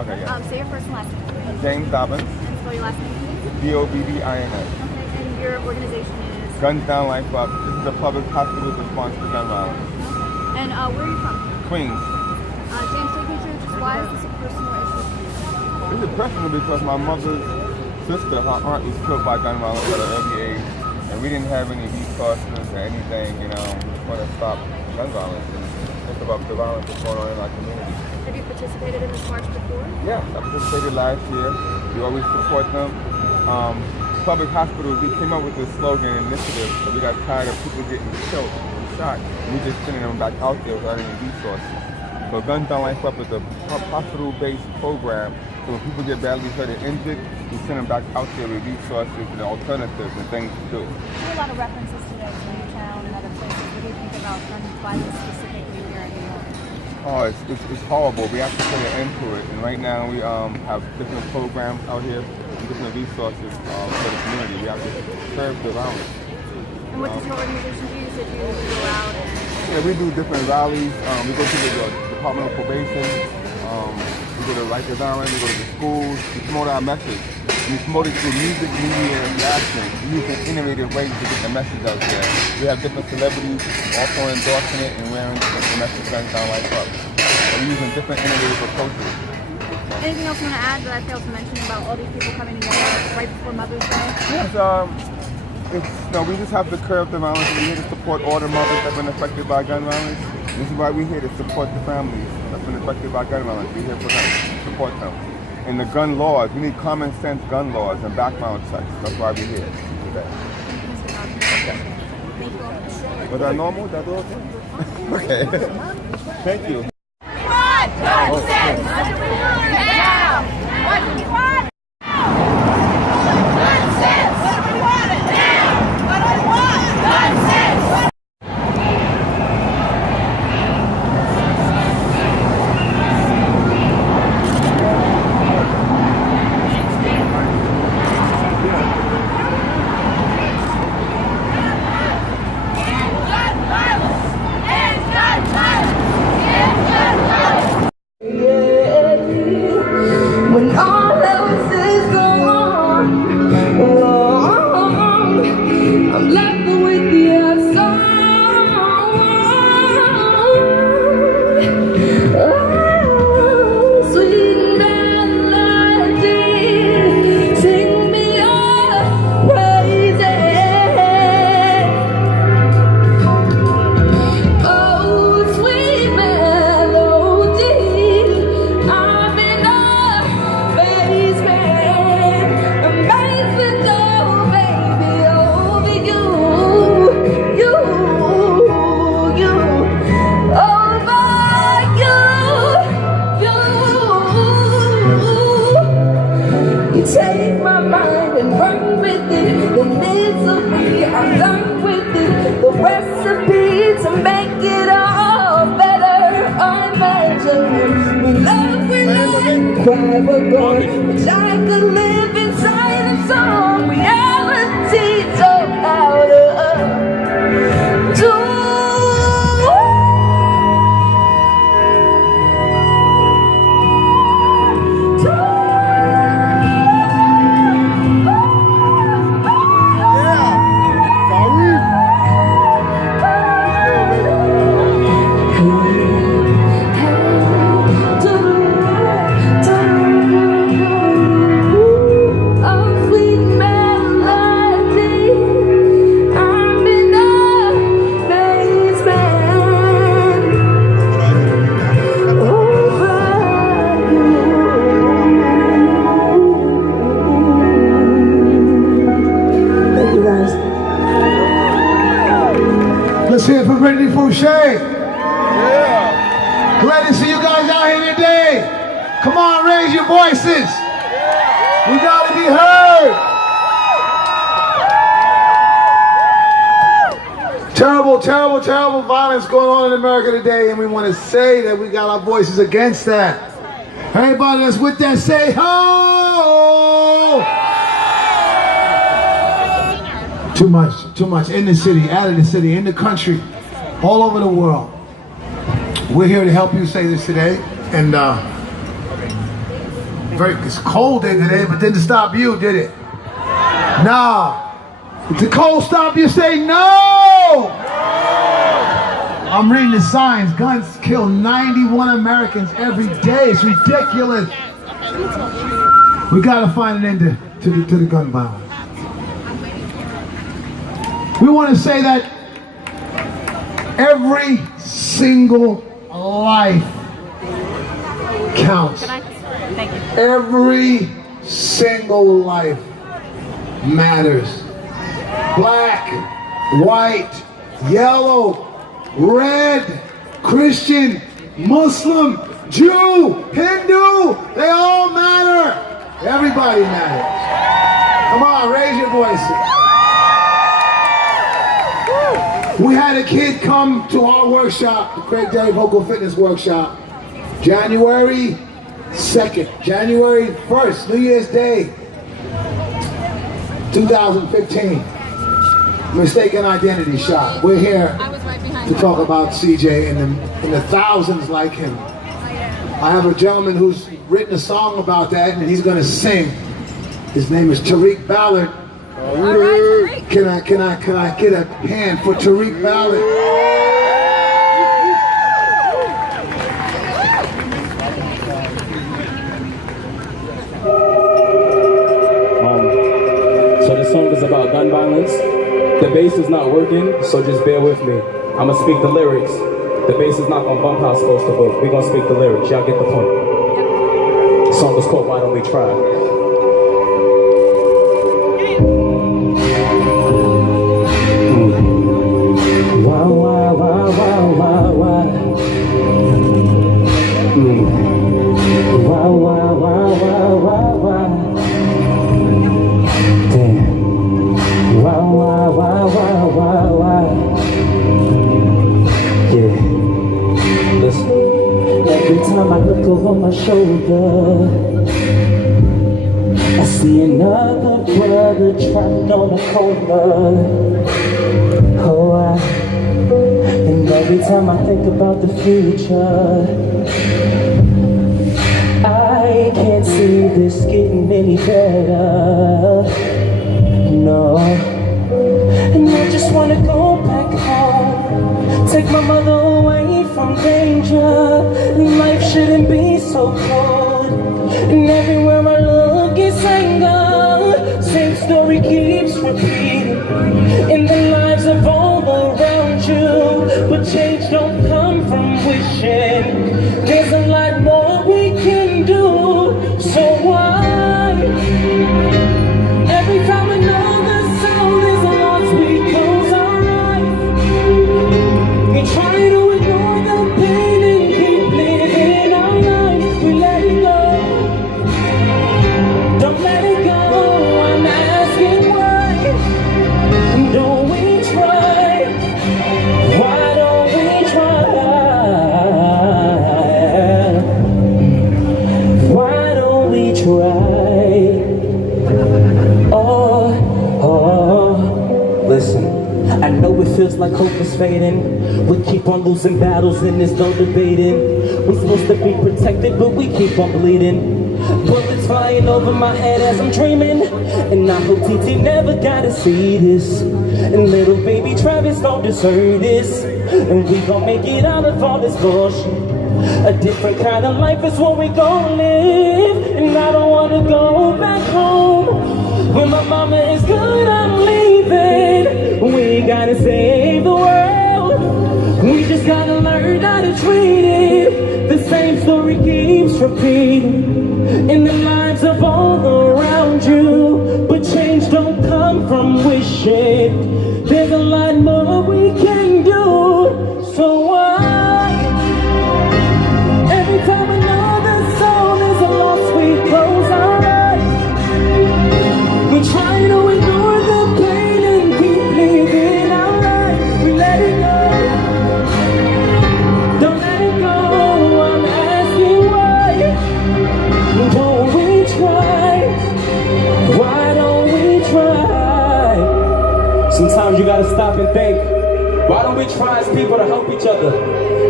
Okay, yeah. Say your first and last name. James Dobbins. And spell your last name, please. Dobbins. Okay, and your organization is? Guns Down Life Club. This is the public hospital's response to gun violence. And where are you from? Queens. James, take me through just why is this a personal issue for you? This is personal because my mother's sister, her aunt, was killed by gun violence at an early age, and we didn't have any resources or anything, you know, for to stop gun violence and think about the violence that's going on in our community. Have you participated in this march before? Yeah, I participated last year. We always support them. Public hospitals, we came up with this slogan initiative, so we got tired of people getting killed and shot, and we just sending them back out there without any resources. So Guns Down Life Club is a hospital-based program, so when people get badly hurt or injured, we send them back out there with resources and alternatives and things to do. There are a lot of references today to Newtown and other places. What do you think about gun violence specifically here in New York? Oh, it's horrible. We have to put an end to it. And right now we have different programs out here, different resources for the community. We have to curb the violence. And what does your organization do? You said you go out and... Yeah, we do different rallies. We go to the Department of Probation. We go to Rikers Island. We go to the schools. We promote our message. And we promote it through music, media, and fashion. We use innovative ways to get the message out there. We have different celebrities also endorsing it and wearing the message Guns Down Life Club. We're using different innovative approaches. Anything else you want to add that I failed to mention about all these people coming together right before Mother's Day? Yes, we just have to curb the violence. We're here to support all the mothers that have been affected by gun violence. This is why we're here to support the families that have been affected by gun violence. We're here for them, support them. And the gun laws, we need common sense gun laws and background checks. That's why we're here today. Okay. Was that normal? That's all okay? Okay. Thank you. Gun sense! Now! What do we want? Gun sense! What do we want? Now! What do we want? Gun sense! When all else is gone, I'm left with the song. Oh, sweet melody, sing me your praises. Oh, sweet melody, I'm in a basement, oh baby, over you, you take my mind and run with it, the misery, I'm done with it, the recipe to make it all better, imagine we love, cry we're gone, wish I could live inside a song, reality so out of do. Let's hear it for Brittany Fouché. Yeah. Glad to see you guys out here today. Come on, raise your voices. Yeah. We gotta be heard. Terrible, terrible, terrible violence going on in America today, and we want to say that we got our voices against that. Everybody that's with that, say ho! Too much in the city, out of the city, in the country, all over the world. We're here to help you say this today, and It's cold there today, but didn't stop you, did it? Nah. Did the cold stop you? Say no! I'm reading the signs. Guns kill 91 Americans every day. It's ridiculous. We gotta find an end to the gun violence. We want to say that every single life counts. Thank you. Every single life matters. Black, white, yellow, red, Christian, Muslim, Jew, Hindu, they all matter. Everybody matters. Come on, raise your voices. We had a kid come to our workshop, the Craig Day Vocal Fitness Workshop, January 2nd, January 1st, New Year's Day, 2015. Mistaken identity shot. We're here to talk about CJ and the thousands like him. I have a gentleman who's written a song about that, and he's going to sing. His name is Tariq Ballard. All right, Tariq. Can I get a hand for Tariq Ballard? So this song is about gun violence. The bass is not working, so just bear with me. I'm gonna speak the lyrics. The bass is not gonna bump how it's supposed to, but we're gonna speak the lyrics. Y'all get the point. The song is called Why Don't We Try? Why? Damn. Why? Yeah. Listen. Every time I look over my shoulder, I see another brother trapped on a corner. Oh, and every time I think about the future, I can't see this getting any better. No, and I just wanna go back home, take my mother away from danger. Life shouldn't be so cold, and everywhere I look is anger. Same story keeps repeating in the lives of all around you, but change don't come from wishing. There's a lot more we can do, so why? Every time another sound is lost, we close our eyes. We try to ignore the pain and keep living our life. We let it go. Don't let it go. I'm asking why. Don't we try? Why don't we try? Why don't we try? Listen, I know it feels like hope is fading. We keep on losing battles and there's no debating. We're supposed to be protected, but we keep on bleeding. Bullets flying over my head as I'm dreaming, and I hope TT never gotta see this. And little baby Travis don't deserve this. And we gon' make it out of all this bullshit. A different kind of life is what we gon' live. And I don't wanna go back home. When my mama is good, I'm leaving. We gotta save the world. We just gotta learn how to treat it. The same story keeps repeating in the lives of all around you. But change don't come from wishing. There's a lot more we can do. So why? Every time another soul is lost, we close our eyes. We try to ignore the pain and keep living our life. We let it go. Don't let it go. I'm asking why. Don't we try? Why don't we try? Sometimes you gotta stop and think. Why don't we try as people to help each other?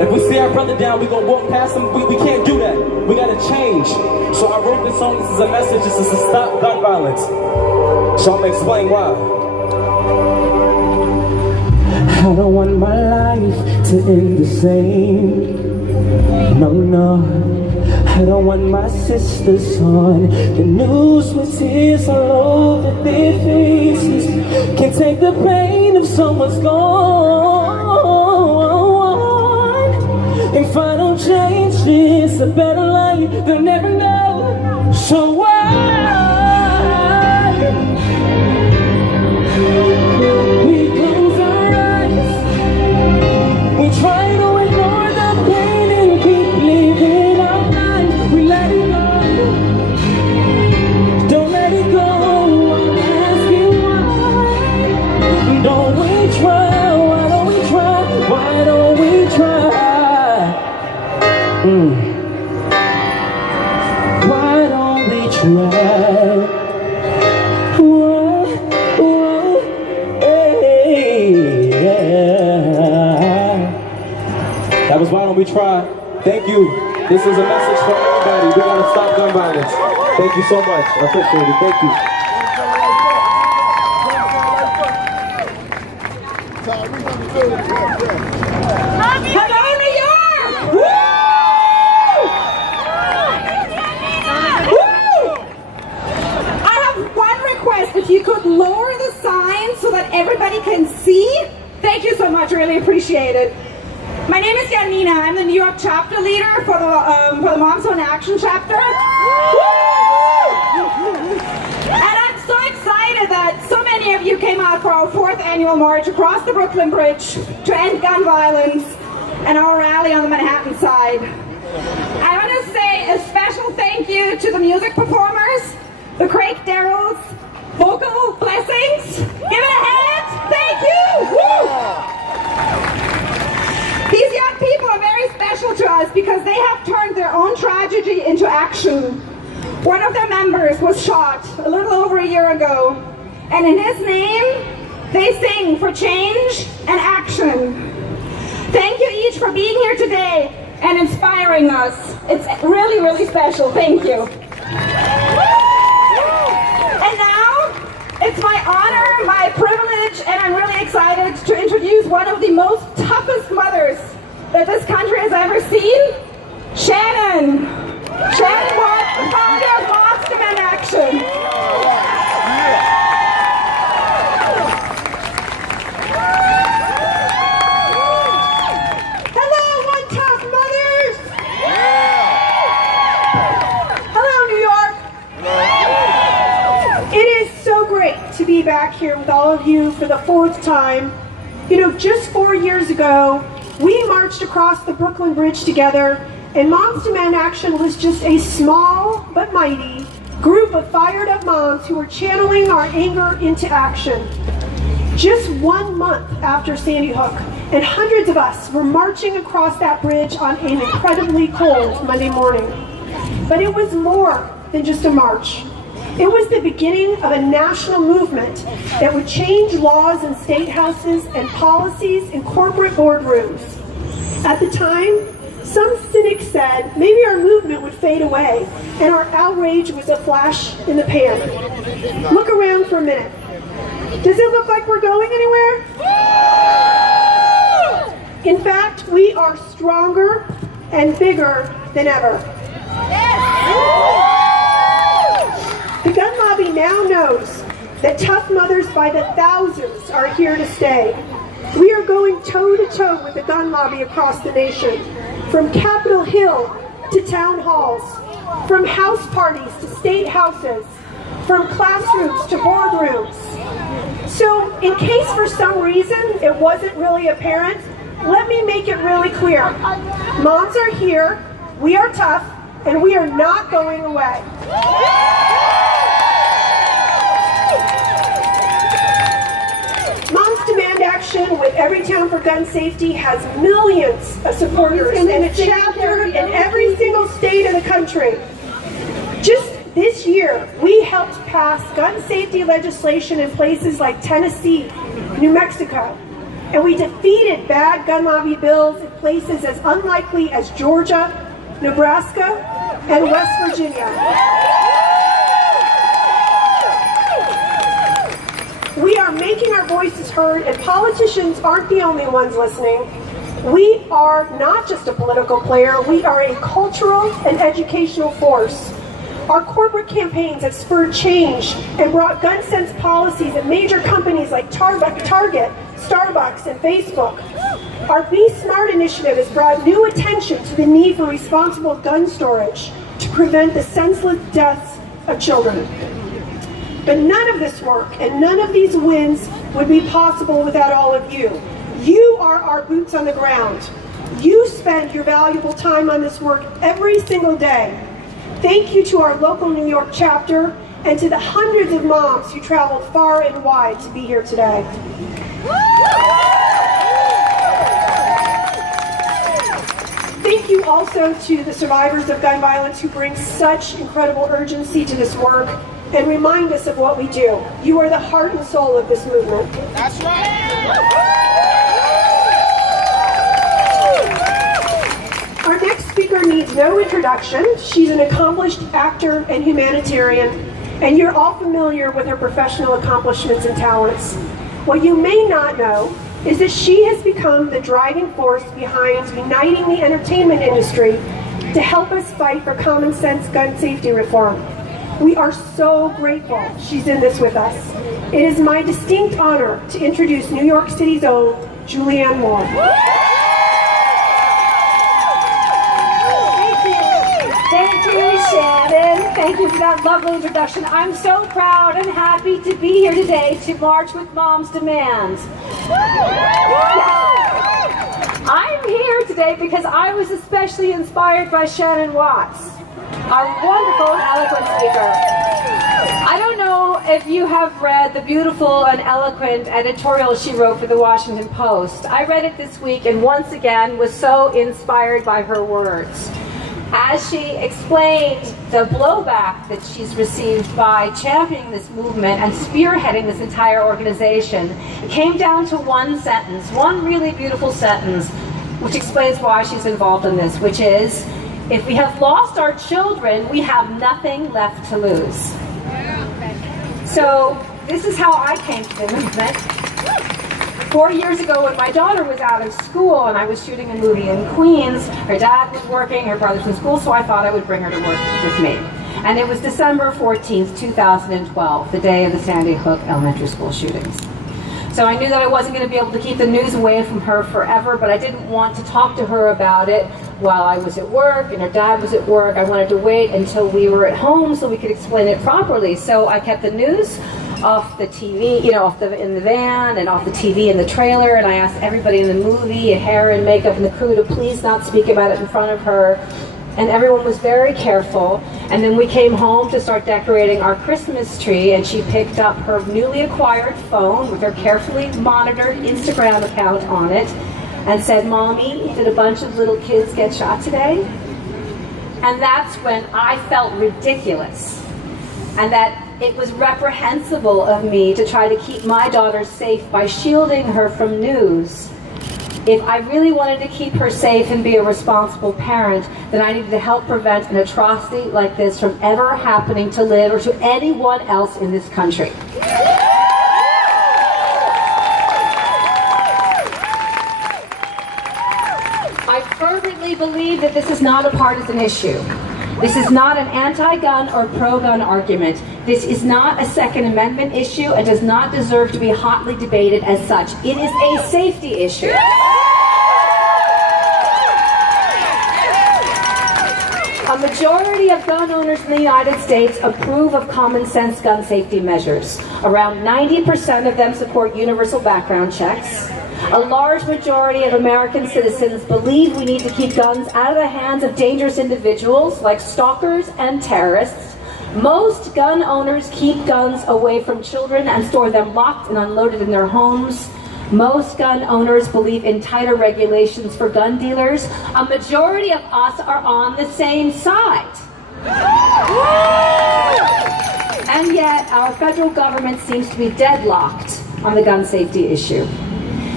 If we see our brother down, we gonna walk past him. We can't do that. We gotta change. So I wrote this song. This is a message. This is to stop gun violence. So I'm gonna explain why. I don't want my life to end the same. No, no. I don't want my sisters on the news with tears all over their faces. Can't take the pain if someone's gone. If I don't change this, a better life they'll never know. So why we close our eyes, we try to ignore the pain and keep living our lives. We let it go, don't let it go. I'm asking why don't we try? Why don't we try? Why don't we try? Why don't we try? Whoa, hey, yeah. That was Why Don't We Try. Thank you. This is a message for everybody. We gotta stop gun violence. Thank you so much. I appreciate it. Thank you. Hello, New York! Woo! I have one request. If you could lower the sign so that everybody can see. Thank you so much. Really appreciate it. My name is Janina. I'm the New York chapter leader for the Moms on Action chapter. And I'm so excited that so many of you came out for our 4th annual march across the Brooklyn Bridge to end gun violence and our rally on the Manhattan side. I want to say a special thank you to the music performers, the Craig Darrells, vocal blessings. Give it a hand. Thank you. Woo! These young people are very special to us because they have turned their own tragedy into action. One of their members was shot a little over a year ago, and in his name, they sing for change and action. Thank you each for being here today and inspiring us. It's really, really special. Thank you. And now, it's my honor, my privilege, and I'm really excited to introduce one of the most toughest mothers that this country has ever seen, Shannon. Shannon was the founder of Moms Demand Action. Hello, One Tough Mothers. Hello, New York. It is so great to be back here with all of you for the 4th time. You know, just 4 years ago, we marched across the Brooklyn Bridge together, and Moms Demand Action was just a small but mighty group of fired up moms who were channeling our anger into action. Just 1 month after Sandy Hook, and hundreds of us were marching across that bridge on an incredibly cold Monday morning. But it was more than just a march. It was the beginning of a national movement that would change laws in state houses and policies in corporate boardrooms. At the time, some cynics said maybe our movement would fade away and our outrage was a flash in the pan. Look around for a minute. Does it look like we're going anywhere? In fact, we are stronger and bigger than ever. The gun lobby now knows that tough mothers by the thousands are here to stay. We are going toe-to-toe with the gun lobby across the nation, from Capitol Hill to town halls, from house parties to state houses, from classrooms to boardrooms. So, in case for some reason it wasn't really apparent, let me make it really clear. Moms are here, we are tough, and we are not going away. Moms Demand Action with Everytown for Gun Safety has millions of supporters and a chapter in every single state of the country. Just this year, we helped pass gun safety legislation in places like Tennessee, New Mexico, And we defeated bad gun lobby bills in places as unlikely as Georgia, Nebraska, and West Virginia. We are making our voices heard, and politicians aren't the only ones listening. We are not just a political player, we are a cultural and educational force. Our corporate campaigns have spurred change and brought gun sense policies at major companies like Target, Starbucks, and Facebook. Our Be Smart initiative has brought new attention to the need for responsible gun storage to prevent the senseless deaths of children. But none of this work and none of these wins would be possible without all of you. You are our boots on the ground. You spend your valuable time on this work every single day. Thank you to our local New York chapter and to the hundreds of moms who traveled far and wide to be here today. Thank you also to the survivors of gun violence who bring such incredible urgency to this work and remind us of what we do. You are the heart and soul of this movement. That's right. Our next speaker needs no introduction. She's an accomplished actor and humanitarian, and you're all familiar with her professional accomplishments and talents. What you may not know is that she has become the driving force behind uniting the entertainment industry to help us fight for common sense gun safety reform. We are so grateful she's in this with us. It is my distinct honor to introduce New York City's own Julianne Moore. Thank you, Shannon. Thank you for that lovely introduction. I'm so proud and happy to be here today to march with Mom's Demands. I'm here today because I was especially inspired by Shannon Watts, our wonderful and eloquent speaker. I don't know if you have read the beautiful and eloquent editorial she wrote for the Washington Post. I read it this week and once again was so inspired by her words. As she explained the blowback that she's received by championing this movement and spearheading this entire organization, it came down to one sentence, one really beautiful sentence, which explains why she's involved in this, which is, if we have lost our children, we have nothing left to lose. So this is how I came to the movement. 4 years ago, when my daughter was out of school and I was shooting a movie in Queens, her dad was working, her brother's in school, so I thought I would bring her to work with me. And it was December 14th, 2012, the day of the Sandy Hook Elementary School shootings. So I knew that I wasn't going to be able to keep the news away from her forever, but I didn't want to talk to her about it while I was at work and her dad was at work. I wanted to wait until we were at home so we could explain it properly. So I kept the news off the TV, you know, in the van and off the TV in the trailer, and I asked everybody in the movie, hair and makeup and the crew, to please not speak about it in front of her. And everyone was very careful. And then we came home to start decorating our Christmas tree, and she picked up her newly acquired phone with her carefully monitored Instagram account on it and said, "Mommy, did a bunch of little kids get shot today?" And that's when I felt ridiculous, and that it was reprehensible of me to try to keep my daughter safe by shielding her from news. If I really wanted to keep her safe and be a responsible parent, then I needed to help prevent an atrocity like this from ever happening to Liv or to anyone else in this country. I fervently believe that this is not a partisan issue. This is not an anti-gun or pro-gun argument. This is not a Second Amendment issue and does not deserve to be hotly debated as such. It is a safety issue. A majority of gun owners in the United States approve of common sense gun safety measures. Around 90% of them support universal background checks. A large majority of American citizens believe we need to keep guns out of the hands of dangerous individuals like stalkers and terrorists. Most gun owners keep guns away from children and store them locked and unloaded in their homes. Most gun owners believe in tighter regulations for gun dealers. A majority of us are on the same side. And yet, our federal government seems to be deadlocked on the gun safety issue.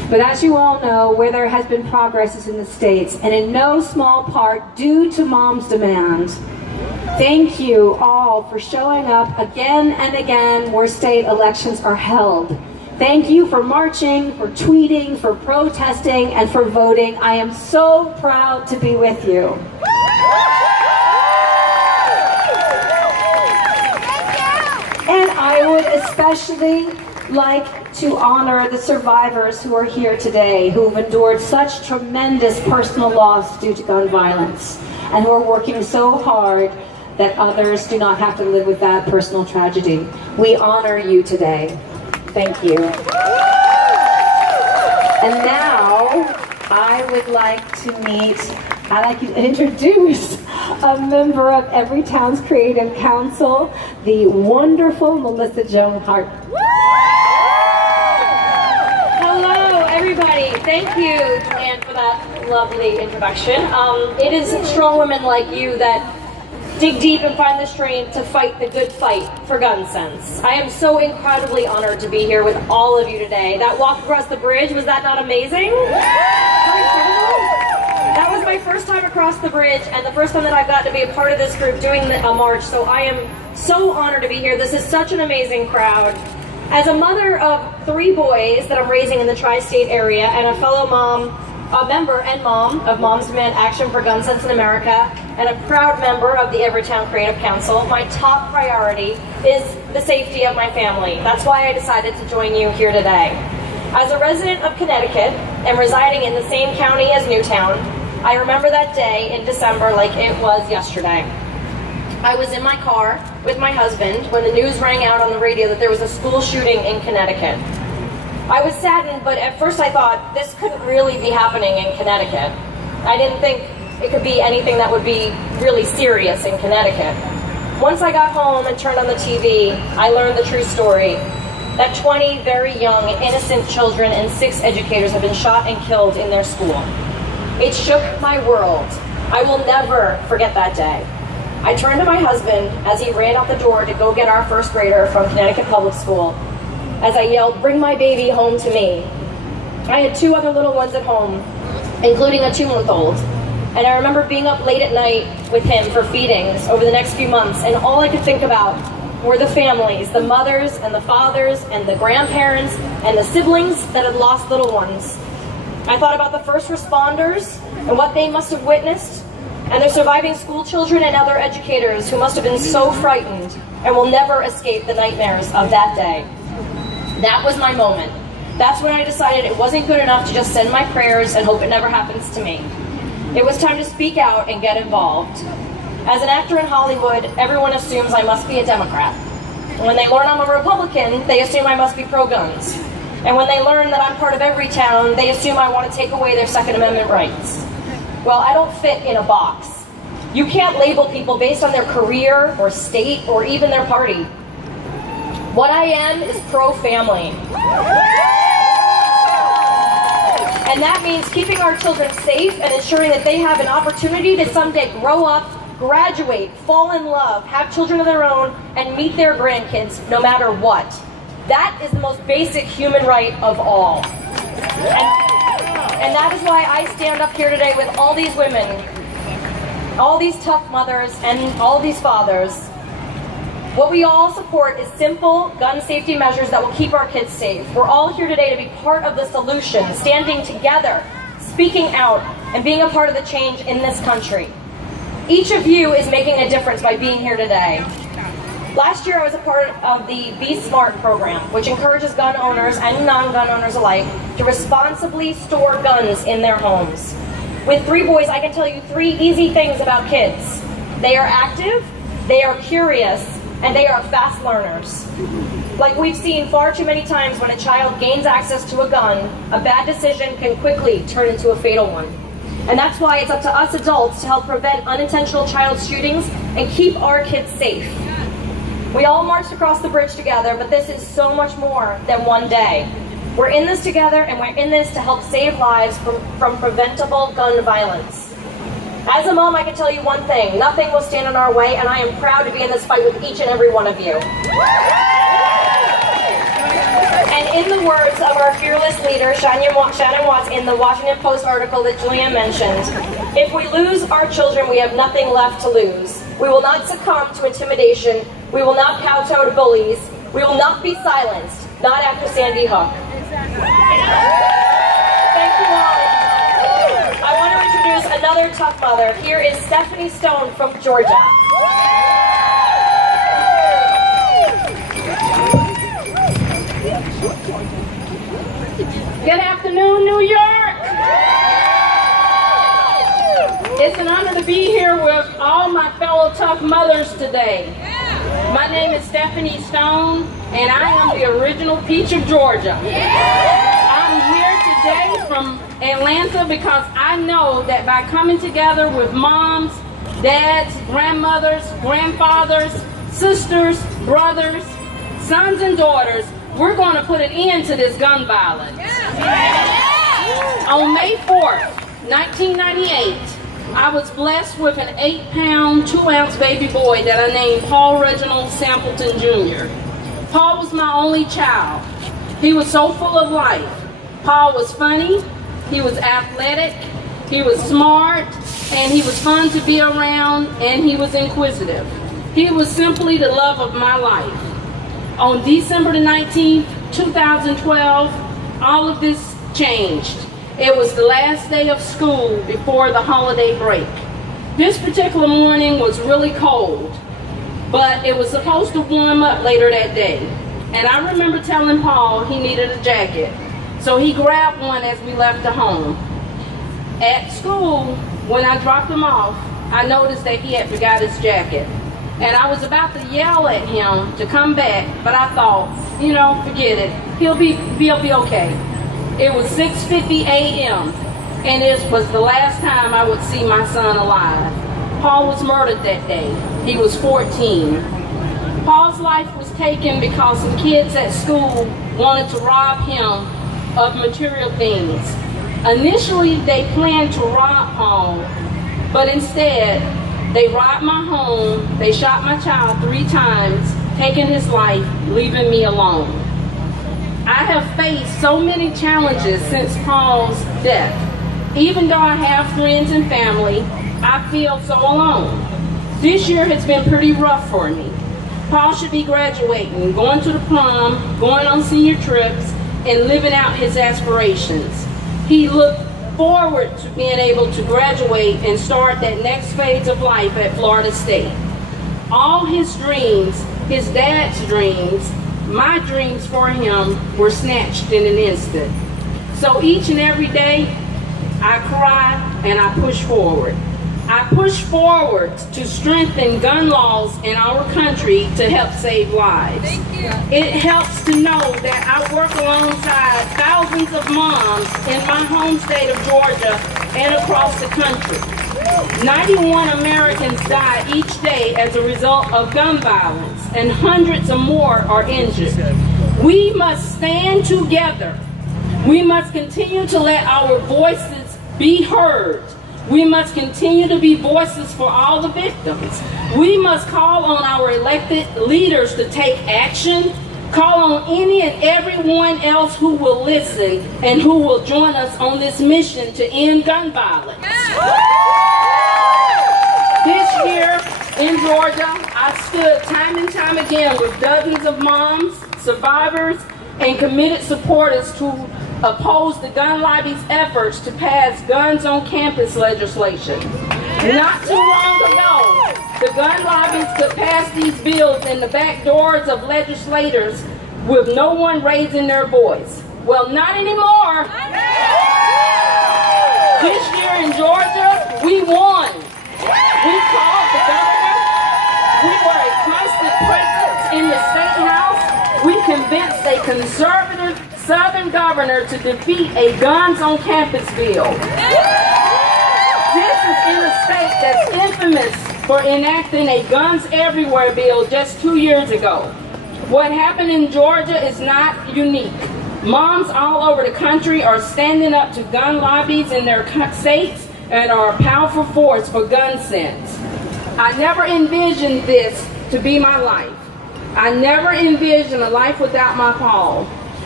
But as you all know, where there has been progress is in the States, and in no small part due to Mom's demand. Thank you all for showing up again and again where state elections are held. Thank you for marching, for tweeting, for protesting, and for voting. I am so proud to be with you. And I would especially like to honor the survivors who are here today, who have endured such tremendous personal loss due to gun violence, and who are working so hard that others do not have to live with that personal tragedy. We honor you today. Thank you. And now, I would like to introduce a member of Every Town's Creative Council, the wonderful Melissa Joan Hart. Hello, everybody. Thank you, Joanne, for that lovely introduction. It is strong women like you that dig deep and find the strength to fight the good fight for gun sense. I am so incredibly honored to be here with all of you today. That walk across the bridge, was that not amazing? That was my first time across the bridge, and the first time that I've gotten to be a part of this group doing a march, so I am so honored to be here. This is such an amazing crowd. As a mother of 3 boys that I'm raising in the tri-state area, and a fellow mom, a member and mom of Moms Demand Action for Gun Sense in America, and a proud member of the Everytown Creative Council, my top priority is the safety of my family. That's why I decided to join you here today. As a resident of Connecticut and residing in the same county as Newtown, I remember that day in December like it was yesterday. I was in my car with my husband when the news rang out on the radio that there was a school shooting in Connecticut. I was saddened, but at first I thought this couldn't really be happening in Connecticut. I didn't think it could be anything that would be really serious in Connecticut. Once I got home and turned on the TV, I learned the true story, that 20 very young, innocent children and 6 educators have been shot and killed in their school. It shook my world. I will never forget that day. I turned to my husband as he ran out the door to go get our first grader from Connecticut Public School, as I yelled, "Bring my baby home to me." I had 2 other little ones at home, including a 2-month-old. And I remember being up late at night with him for feedings over the next few months, and all I could think about were the families, the mothers and the fathers and the grandparents and the siblings that had lost little ones. I thought about the first responders and what they must have witnessed, and their surviving school children and other educators who must have been so frightened and will never escape the nightmares of that day. That was my moment. That's when I decided it wasn't good enough to just send my prayers and hope it never happens to me. It was time to speak out and get involved. As an actor in Hollywood, everyone assumes I must be a Democrat. When they learn I'm a Republican, they assume I must be pro-guns. And when they learn that I'm part of Everytown, they assume I want to take away their Second Amendment rights. Well, I don't fit in a box. You can't label people based on their career or state or even their party. What I am is pro-family. And that means keeping our children safe and ensuring that they have an opportunity to someday grow up, graduate, fall in love, have children of their own, and meet their grandkids no matter what. That is the most basic human right of all. And that is why I stand up here today with all these women, all these tough mothers, and all these fathers. What we all support is simple gun safety measures that will keep our kids safe. We're all here today to be part of the solution, standing together, speaking out, and being a part of the change in this country. Each of you is making a difference by being here today. Last year I was a part of the Be Smart program, which encourages gun owners and non-gun owners alike to responsibly store guns in their homes. With 3 boys, I can tell you 3 easy things about kids. They are active, they are curious, and they are fast learners. Like we've seen far too many times, when a child gains access to a gun, a bad decision can quickly turn into a fatal one. And that's why it's up to us adults to help prevent unintentional child shootings and keep our kids safe. We all marched across the bridge together, but this is so much more than one day. We're in this together, and we're in this to help save lives from preventable gun violence. As a mom, I can tell you one thing: nothing will stand in our way, and I am proud to be in this fight with each and every one of you. And in the words of our fearless leader, Shannon Watts, in the Washington Post article that Julianne mentioned, if we lose our children, we have nothing left to lose. We will not succumb to intimidation. We will not kowtow to bullies. We will not be silenced, not after Sandy Hook. Thank you all. I want to introduce another tough mother. Here is Stephanie Stone from Georgia. Good afternoon, New York. It's an honor to be here with all my fellow tough mothers today. My name is Stephanie Stone, and I am the original Peach of Georgia. I'm here today from Atlanta because I know that by coming together with moms, dads, grandmothers, grandfathers, sisters, brothers, sons and daughters, we're going to put an end to this gun violence. On May 4th, 1998, I was blessed with an 8-pound, 2-ounce baby boy that I named Paul Reginald Sampleton Jr. Paul was my only child. He was so full of life. Paul was funny, he was athletic, he was smart, and he was fun to be around, and he was inquisitive. He was simply the love of my life. On December the 19th, 2012, all of this changed. It was the last day of school before the holiday break. This particular morning was really cold, but it was supposed to warm up later that day. And I remember telling Paul he needed a jacket. So he grabbed one as we left the home. At school, when I dropped him off, I noticed that he had forgot his jacket. And I was about to yell at him to come back, but I thought, you know, forget it. He'll be okay. It was 6:50 a.m. and it was the last time I would see my son alive. Paul was murdered that day. He was 14. Paul's life was taken because some kids at school wanted to rob him of material things. Initially, they planned to rob Paul, but instead, they robbed my home, they shot my child 3 times, taking his life, leaving me alone. I have faced so many challenges since Paul's death. Even though I have friends and family, I feel so alone. This year has been pretty rough for me. Paul should be graduating, going to the prom, going on senior trips, and living out his aspirations. He looked forward to being able to graduate and start that next phase of life at Florida State. All his dreams, his dad's dreams, my dreams for him were snatched in an instant. So each and every day, I cry and I push forward. I push forward to strengthen gun laws in our country to help save lives. It helps to know that I work alongside thousands of moms in my home state of Georgia and across the country. 91 Americans die each day as a result of gun violence, and hundreds or more are injured. We must stand together. We must continue to let our voices be heard. We must continue to be voices for all the victims. We must call on our elected leaders to take action, call on any and everyone else who will listen and who will join us on this mission to end gun violence. This year in Georgia, I stood time and time again with dozens of moms, survivors, and committed supporters to oppose the gun lobby's efforts to pass guns on campus legislation. Not too long ago, the gun lobbies could pass these bills in the back doors of legislators with no one raising their voice. Well, not anymore. This year in Georgia, we won. We called the governor. We were a constant presence in the state house. We convinced a conservative Southern governor to defeat a guns on campus bill. This is in a state that's infamous for enacting a guns everywhere bill just 2 years ago. What happened in Georgia is not unique. Moms all over the country are standing up to gun lobbies in their states and are a powerful force for gun sense. I never envisioned this to be my life. I never envisioned a life without my Paul.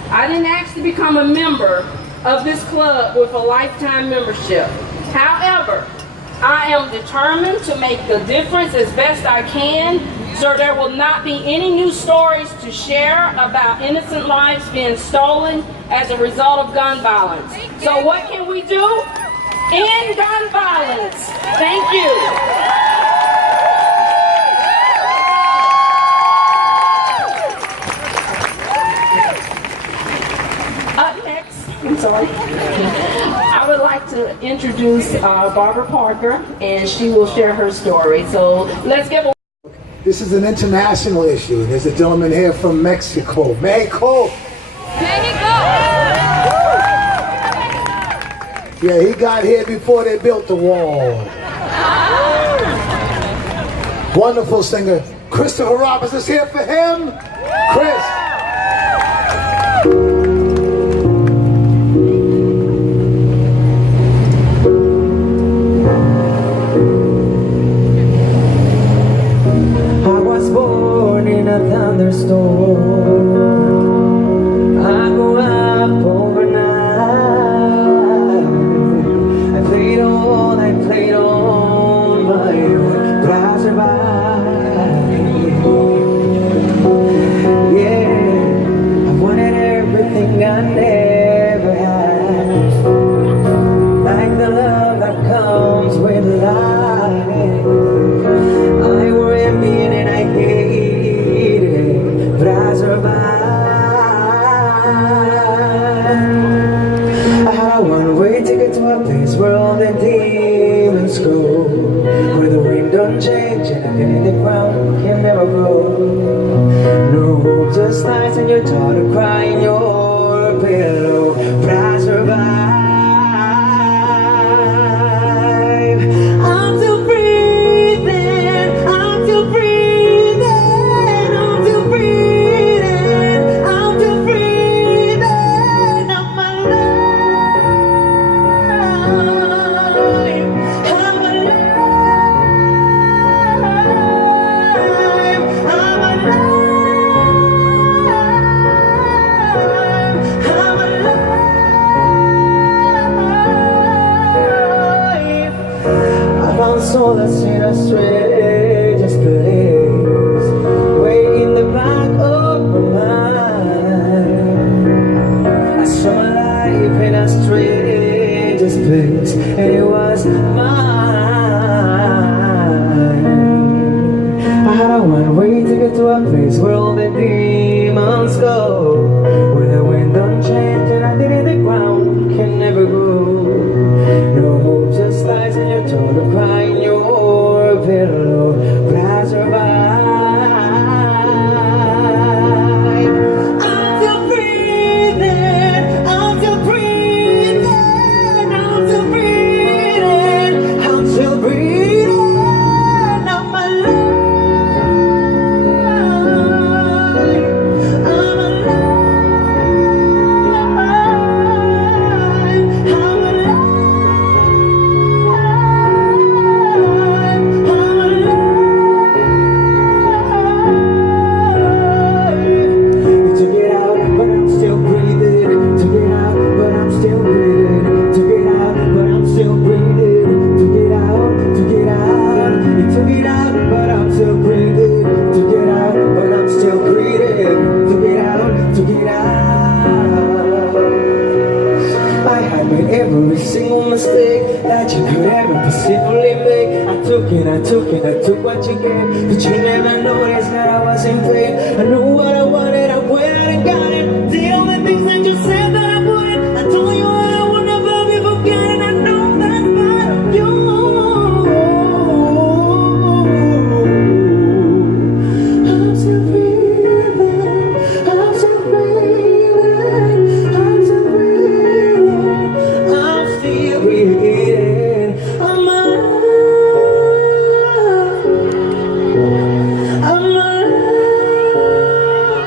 I didn't ask to become a member of this club with a lifetime membership. However, I am determined to make the difference as best I can, so there will not be any new stories to share about innocent lives being stolen as a result of gun violence. So what can we do? End gun violence. Thank you. Up next, I'm sorry. I would like to introduce Barbara Parker, and she will share her story. So let's give a... This is an international issue. There's a gentleman here from Mexico. Mexico! Yeah, he got here before they built the wall. Wonderful singer. Christopher Roberts is here for him. Chris. I was born in a thunderstorm. I grew up overnight. I played on my own, but I survived. Yeah, I wanted everything I never had, like the love that comes with life. I were envying and I hated it, but I survived. I had a one-way ticket to a place where all the demons go, where the wind don't change and again the ground can never grow. No hope, just lies and you're taught to cry in your pillow, but I survived. I'm still breathing, I'm still breathing, I'm still breathing, I'm still breathing, I'm alive, I'm solace in a stranger's place, way in the back of my mind. I saw my life in a stranger's place, and it was mine. I had a one-way ticket to a place where all the demons go, where the wind don't change and I did it the ground can never go. No hope, just lies and you're told to cry in your pillow, but I survived. I'm still breathing, I'm still breathing, I'm still breathing, I'm still breathing, I'm alive, I'm alive, I'm alive. Every single mistake that you could ever possibly make, I took what you gave, but you never noticed that I was in pain. I knew what I wanted, I went out and got it, did all the things that you said that I wouldn't. I told you that I would never be forgotten, I know that's part of you. I'm still breathing, I'm still breathing, I'm still breathing, I'm still breathing, I'm alive, I'm alive.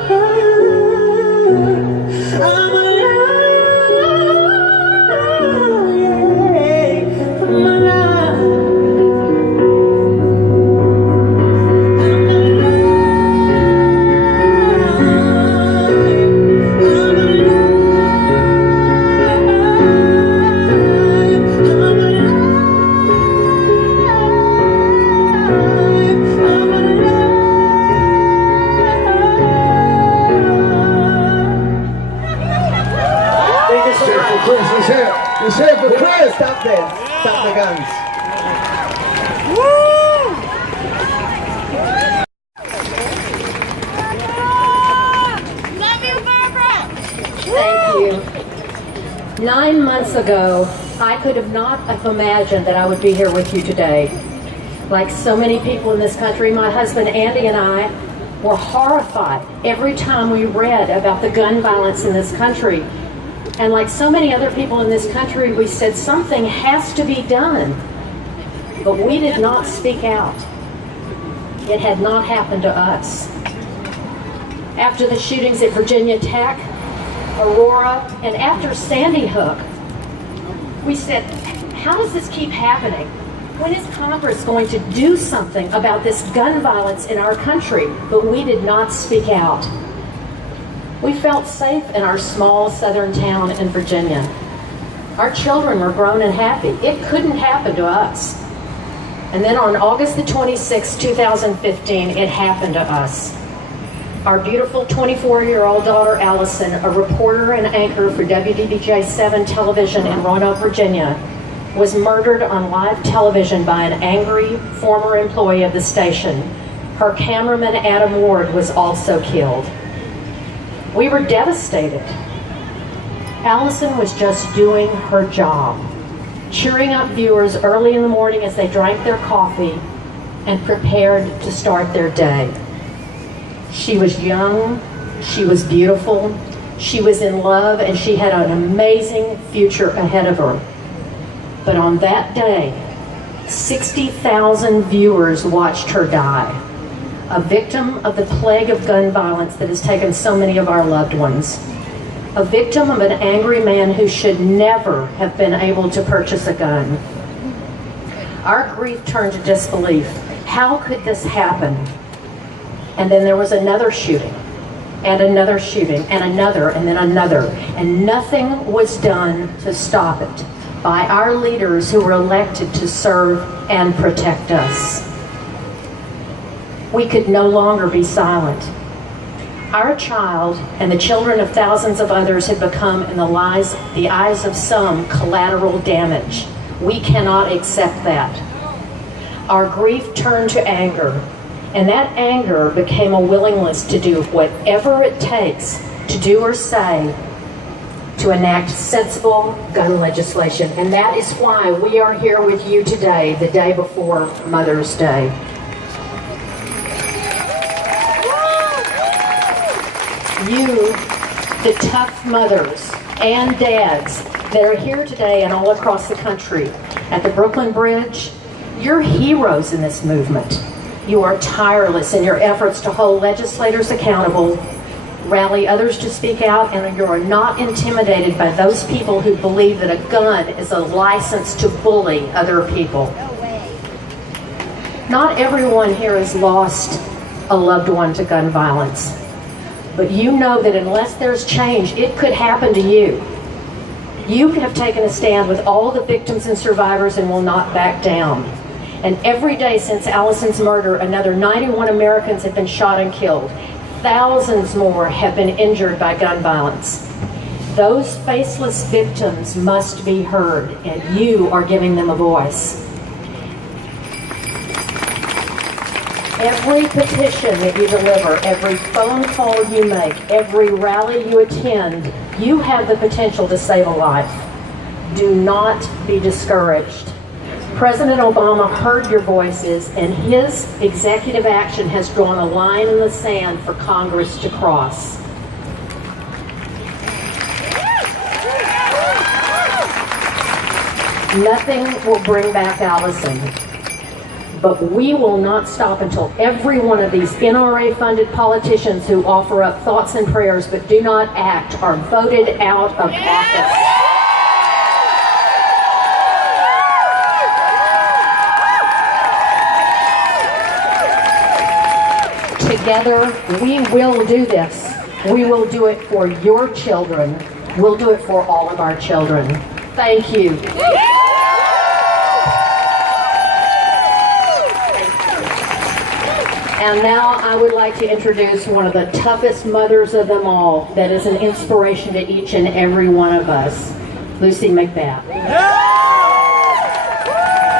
guns. Thank you. 9 months ago, I could have not have imagined that I would be here with you today. Like so many people in this country, my husband Andy and I were horrified every time we read about the gun violence in this country. And like so many other people in this country, we said something has to be done. But we did not speak out. It had not happened to us. After the shootings at Virginia Tech, Aurora, and after Sandy Hook, we said, how does this keep happening? When is Congress going to do something about this gun violence in our country? But we did not speak out. We felt safe in our small southern town in Virginia. Our children were grown and happy. It couldn't happen to us. And then on August the 26th, 2015, it happened to us. Our beautiful 24-year-old daughter, Allison, a reporter and anchor for WDBJ-7 television in Roanoke, Virginia, was murdered on live television by an angry former employee of the station. Her cameraman, Adam Ward, was also killed. We were devastated. Allison was just doing her job, cheering up viewers early in the morning as they drank their coffee and prepared to start their day. She was young, she was beautiful, she was in love, and she had an amazing future ahead of her. But on that day, 60,000 viewers watched her die, a victim of the plague of gun violence that has taken so many of our loved ones, a victim of an angry man who should never have been able to purchase a gun. Our grief turned to disbelief. How could this happen? And then there was another shooting, and another shooting, and another, and then another. And nothing was done to stop it by our leaders who were elected to serve and protect us. We could no longer be silent. Our child and the children of thousands of others had become, in the eyes of some, collateral damage. We cannot accept that. Our grief turned to anger. And that anger became a willingness to do whatever it takes to do or say to enact sensible gun legislation. And that is why we are here with you today, the day before Mother's Day. You, the tough mothers and dads that are here today and all across the country at the Brooklyn Bridge, you're heroes in this movement. You are tireless in your efforts to hold legislators accountable, rally others to speak out, and you are not intimidated by those people who believe that a gun is a license to bully other people. Not everyone here has lost a loved one to gun violence, but you know that unless there's change, it could happen to you. You have taken a stand with all the victims and survivors and will not back down. And every day since Allison's murder, another 91 Americans have been shot and killed. Thousands more have been injured by gun violence. Those faceless victims must be heard, and you are giving them a voice. Every petition that you deliver, every phone call you make, every rally you attend, you have the potential to save a life. Do not be discouraged. President Obama heard your voices, and his executive action has drawn a line in the sand for Congress to cross. Nothing will bring back Allison, but we will not stop until every one of these NRA-funded politicians who offer up thoughts and prayers but do not act are voted out of office. Together, we will do this. We will do it for your children. We'll do it for all of our children. Thank you. And now I would like to introduce one of the toughest mothers of them all that is an inspiration to each and every one of us, Lucy McBath.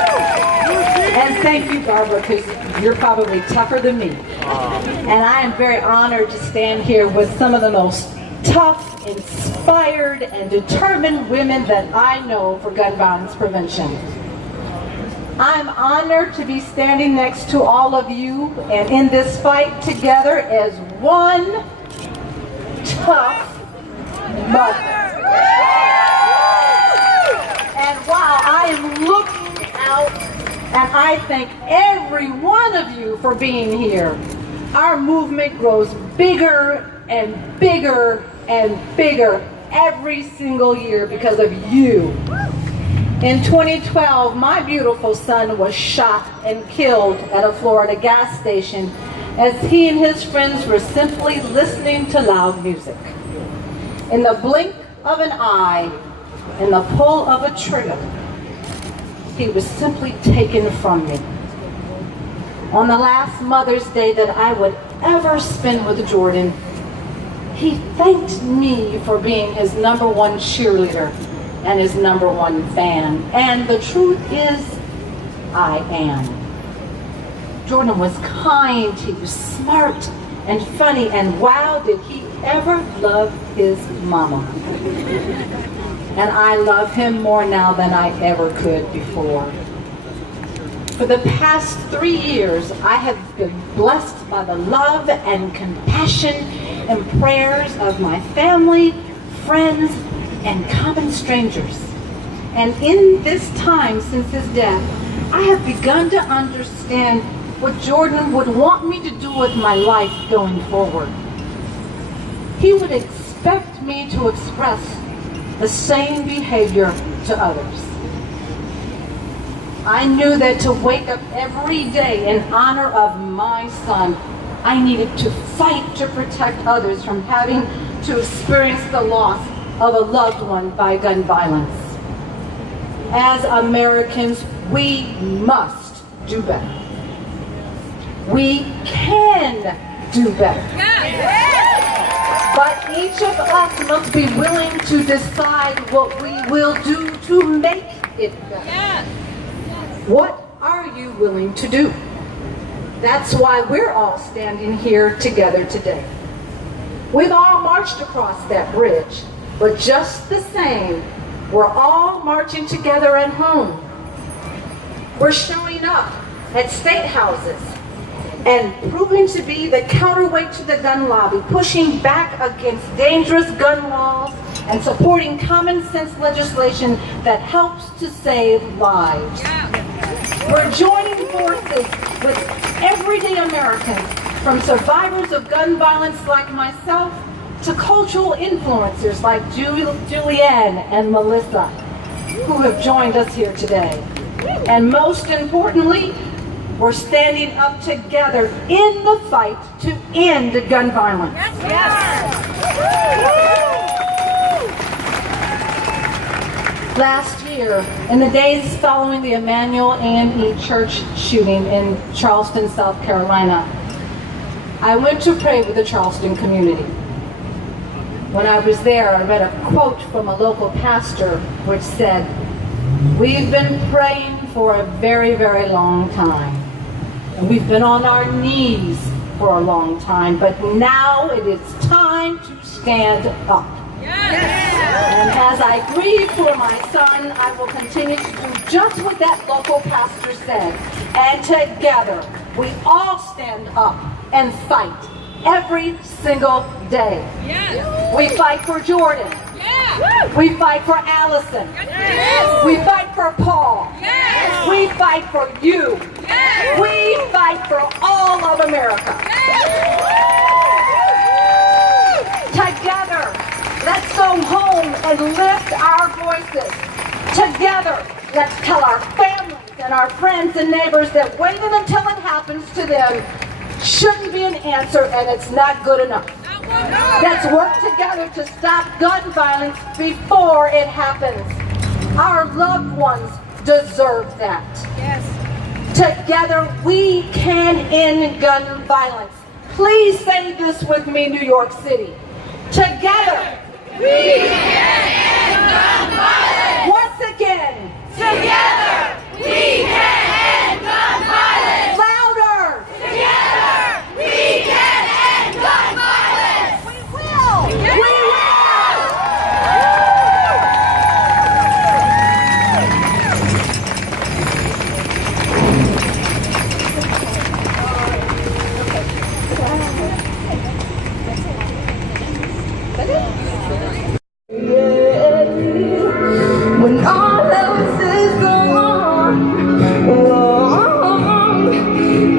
Thank you, Barbara, because you're probably tougher than me. And I am very honored to stand here with some of the most tough, inspired, and determined women that I know for gun violence prevention. I'm honored to be standing next to all of you and in this fight together as one tough mother. And while I am looking out, and I thank every one of you for being here, our movement grows bigger and bigger and bigger every single year because of you. In 2012, my beautiful son was shot and killed at a Florida gas station as he and his friends were simply listening to loud music. In the blink of an eye, in the pull of a trigger, he was simply taken from me. On the last Mother's Day that I would ever spend with Jordan, he thanked me for being his #1 cheerleader and his #1 fan. And the truth is, I am. Jordan was kind, he was smart and funny, and wow, did he ever love his mama. And I love him more now than I ever could before. For the past 3 years, I have been blessed by the love and compassion and prayers of my family, friends, and common strangers. And in this time since his death, I have begun to understand what Jordan would want me to do with my life going forward. He would expect me to express the same behavior to others. I knew that to wake up every day in honor of my son, I needed to fight to protect others from having to experience the loss of a loved one by gun violence. As Americans, we must do better. We can do better. But each of us must be willing to decide what we will do to make it better. What are you willing to do? That's why we're all standing here together today. We've all marched across that bridge, but just the same, we're all marching together at home. We're showing up at state houses and proving to be the counterweight to the gun lobby, pushing back against dangerous gun laws and supporting common sense legislation that helps to save lives. We're joining forces with everyday Americans, from survivors of gun violence like myself to cultural influencers like Julianne and Melissa, who have joined us here today. And most importantly, we're standing up together in the fight to end gun violence. Last year, in the days following the Emmanuel AME church shooting in Charleston, South Carolina, I went to pray with the Charleston community. When I was there, I read a quote from a local pastor which said, "We've been praying for a very, very long time. And we've been on our knees for a long time, but now it is time to stand up." And as I grieve for my son, I will continue to do just what that local pastor said. And together, we all stand up and fight every single day. We fight for Jordan. We fight for Allison. We fight for Paul. We fight for you. We fight for all of America. Together, let's go home and lift our voices. Together, let's tell our families and our friends and neighbors that waiting until it happens to them shouldn't be an answer, and it's not good enough. Let's work together to stop gun violence before it happens. Our loved ones deserve that. Together, we can end gun violence. Please say this with me, New York City. Together, we can end gun violence. Once again, together, we can end gun violence.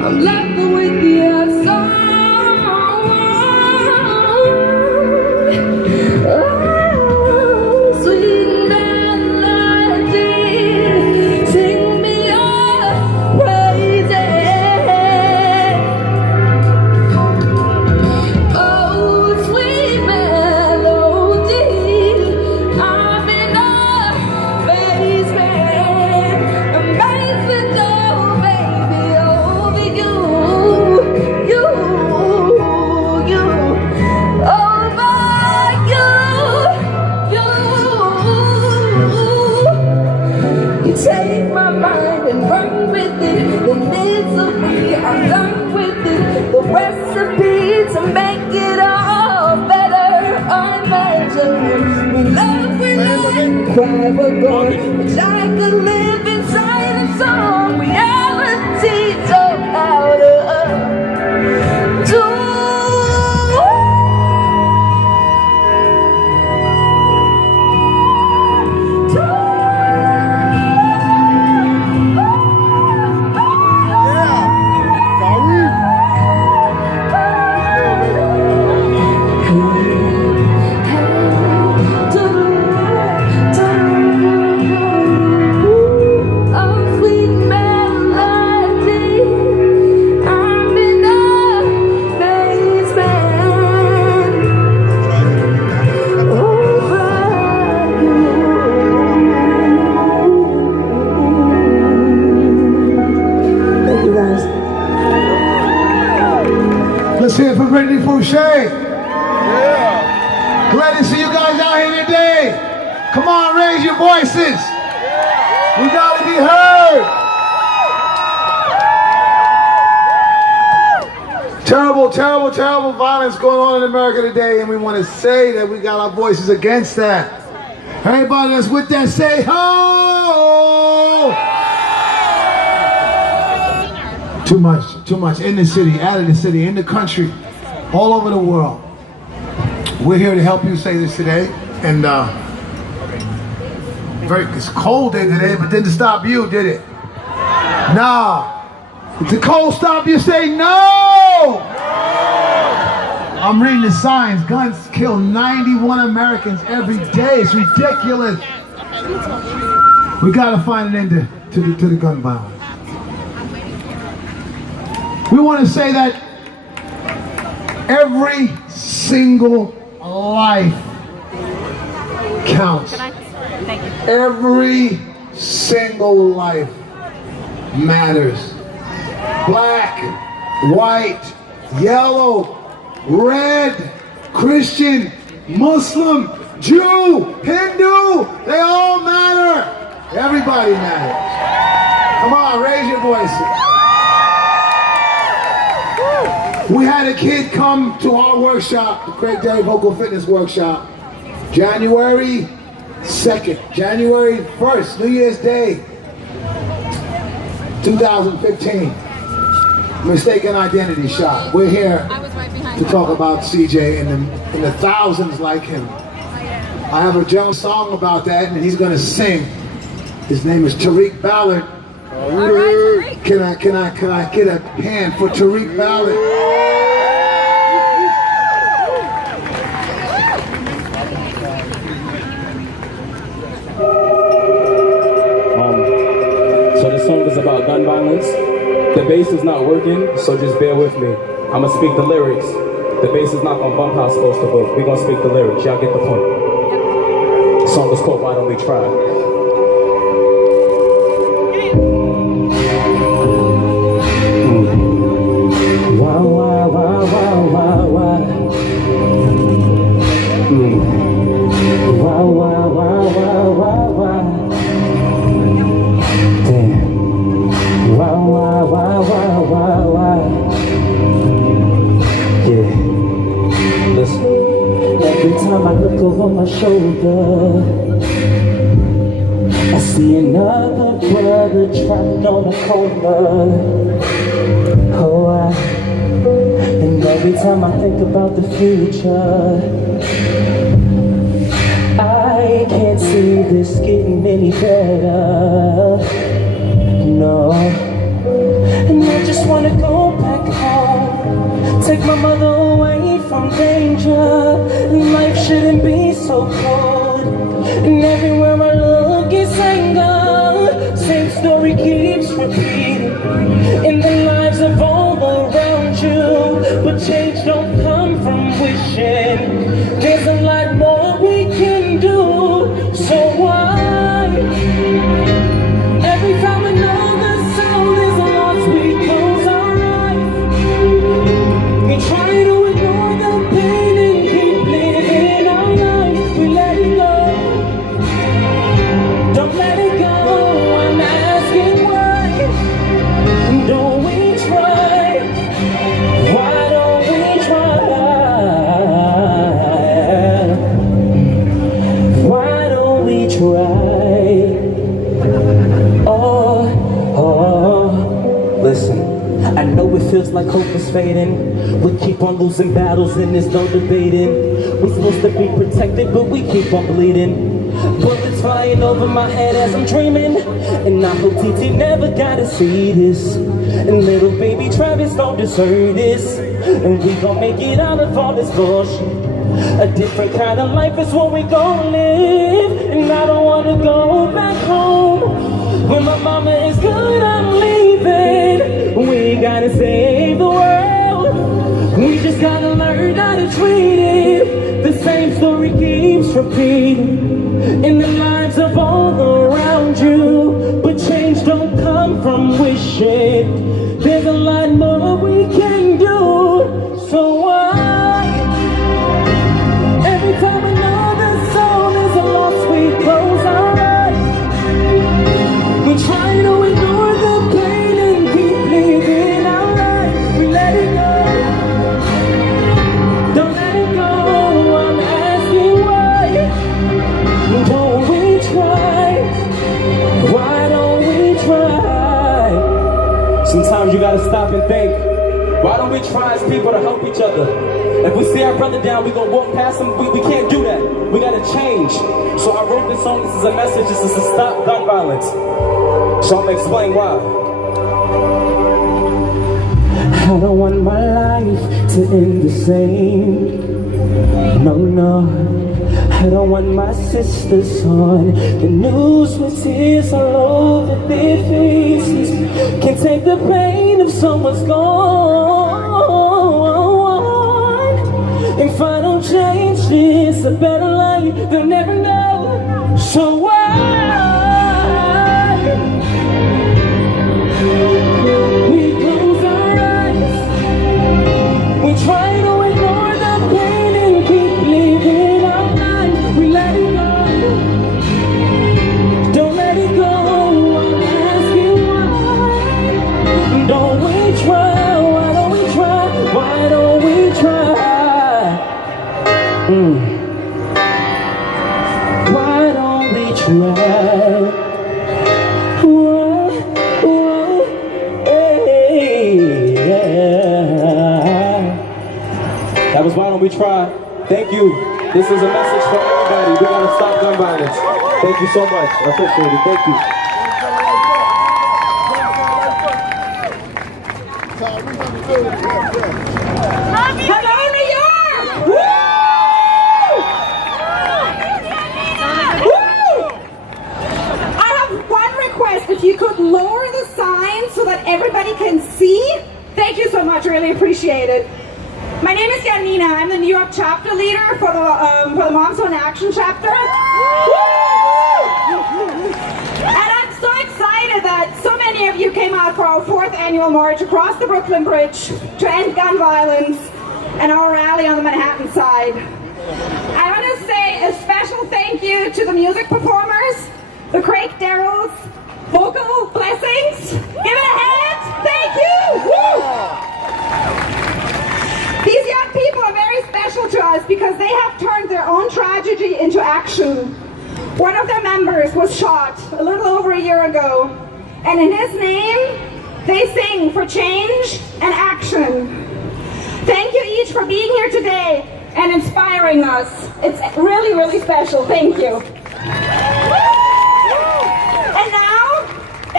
I'm left with your song. Oh, sweet melody, sing me your praises. Oh, sweet melody, I'm in a basement, oh baby, over you, over you. You take my mind and run with it, the misery, I'm done with it, the recipe to make it all better, imagine we love, cry for God, wish I could live inside a song, reality so out of do. Let's hear it for Brittany Fouché. Yeah. Glad to see you guys out here today. Come on, raise your voices. We gotta be heard. Terrible, terrible, terrible violence going on in America today, and we want to say that we got our voices against that. Everybody that's with that, say ho! Too much in the city, out of the city, in the country, all over the world. We're here to help you say this today, and it's cold day today, but didn't stop you, did it? Nah. If the cold stop you, say no! I'm reading the signs. Guns kill 91 Americans every day. It's ridiculous. We gotta find an end to the gun violence. We want to say that every single life counts. Every single life matters. Black, white, yellow, red, Christian, Muslim, Jew, Hindu, they all matter. Everybody matters. Come on, raise your voices. We had a kid come to our workshop, the Craig Day Vocal Fitness Workshop, January 2nd, January 1st, New Year's Day, 2015. Mistaken identity shot. We're here to talk about CJ and the thousands like him. I have a general song about that, and he's going to sing. His name is Tariq Ballard. All right, Tariq. Can I get a hand for Tariq Ballard? So the song is about gun violence. The bass is not working, so just bear with me. I'm gonna speak the lyrics. The bass is not gonna bump how it's supposed to, but we're gonna speak the lyrics. Y'all get the point. The song is called Why Don't We Try? Why? Damn. Why? Yeah. Listen. Every time I look over my shoulder, I see another brother trapped on a corner. Oh, and every time I think about the future, I can't see this getting any better. No, and I just just wanna go back home, take my mother away from danger. Life shouldn't be so cold, and everywhere I look is anger. Same story keeps repeating in the lives of all around you, but change don't come from wishing. There's a lot more we can do, so why? Every time I know the sound is lost, we close our eyes. We try to ignore the pain and keep living our life. We let it go, don't let it go. I'm asking why don't we try? Why don't we try? Why don't we try? Listen, I know it feels like hope is fading. We keep on losing battles and there's no debating. We're supposed to be protected, but we keep on bleeding. Bullets flying over my head as I'm dreaming, and I hope TT never gotta see this. And little baby Travis don't deserve this. And we gon' make it out of all this bullshit. A different kind of life is what we gon' live. And I don't wanna go back home. When my mama is good, I'm leaving. We gotta save the world. We just gotta learn how to treat it. The same story keeps repeating in the lives of all around you, but change don't come from wishing. There's a lot more we can do, so why? Every time I know the soul is lost, we close our eyes. We try to ignore the pain and keep living our life. We let it go, don't let it go. I'm asking why don't we try? Why don't we try? Sometimes you gotta stop and think. Why don't we try as people to help each other? If we see our brother down, we gonna walk past him. We can't do that. We gotta change. So I wrote this song. This is a message. This is to stop gun violence. So I'm gonna explain why. I don't want my life to end the same. No, no. I don't want my sisters on the news with tears all over their faces. Can't take the pain if someone's gone. If I don't change this, a better life they'll never know. So why? We close our eyes. We try to ignore the pain and keep living our life. We let it go, don't let it go. I'm asking why don't we try? Why don't we try? Why don't we try? Why don't we try? Whoa, whoa, hey, yeah. That was Why Don't We Try. Thank you. This is a message for everybody. We gotta stop gun violence. Thank you so much. I appreciate it. Thank you. Hello, New York! Woo! I have one request. If you could lower the sign so that everybody can see. Thank you so much. Really appreciate it. My name is Janina. I'm the New York chapter leader for the Moms on Action chapter. And I'm so excited that so many of you came out for our 4th annual march across the Brooklyn Bridge to end gun violence and our rally on the Manhattan side. I want to say a special thank you to the music performers, the Craig Darrells, vocal blessings. Give it a hand. Thank you. Woo! These young people are very special to us because they have turned their own tragedy into action. One of their members was shot a little over a year ago, and in his name, they sing for change and action. Thank you each for being here today and inspiring us. It's really, really special. Thank you. And now,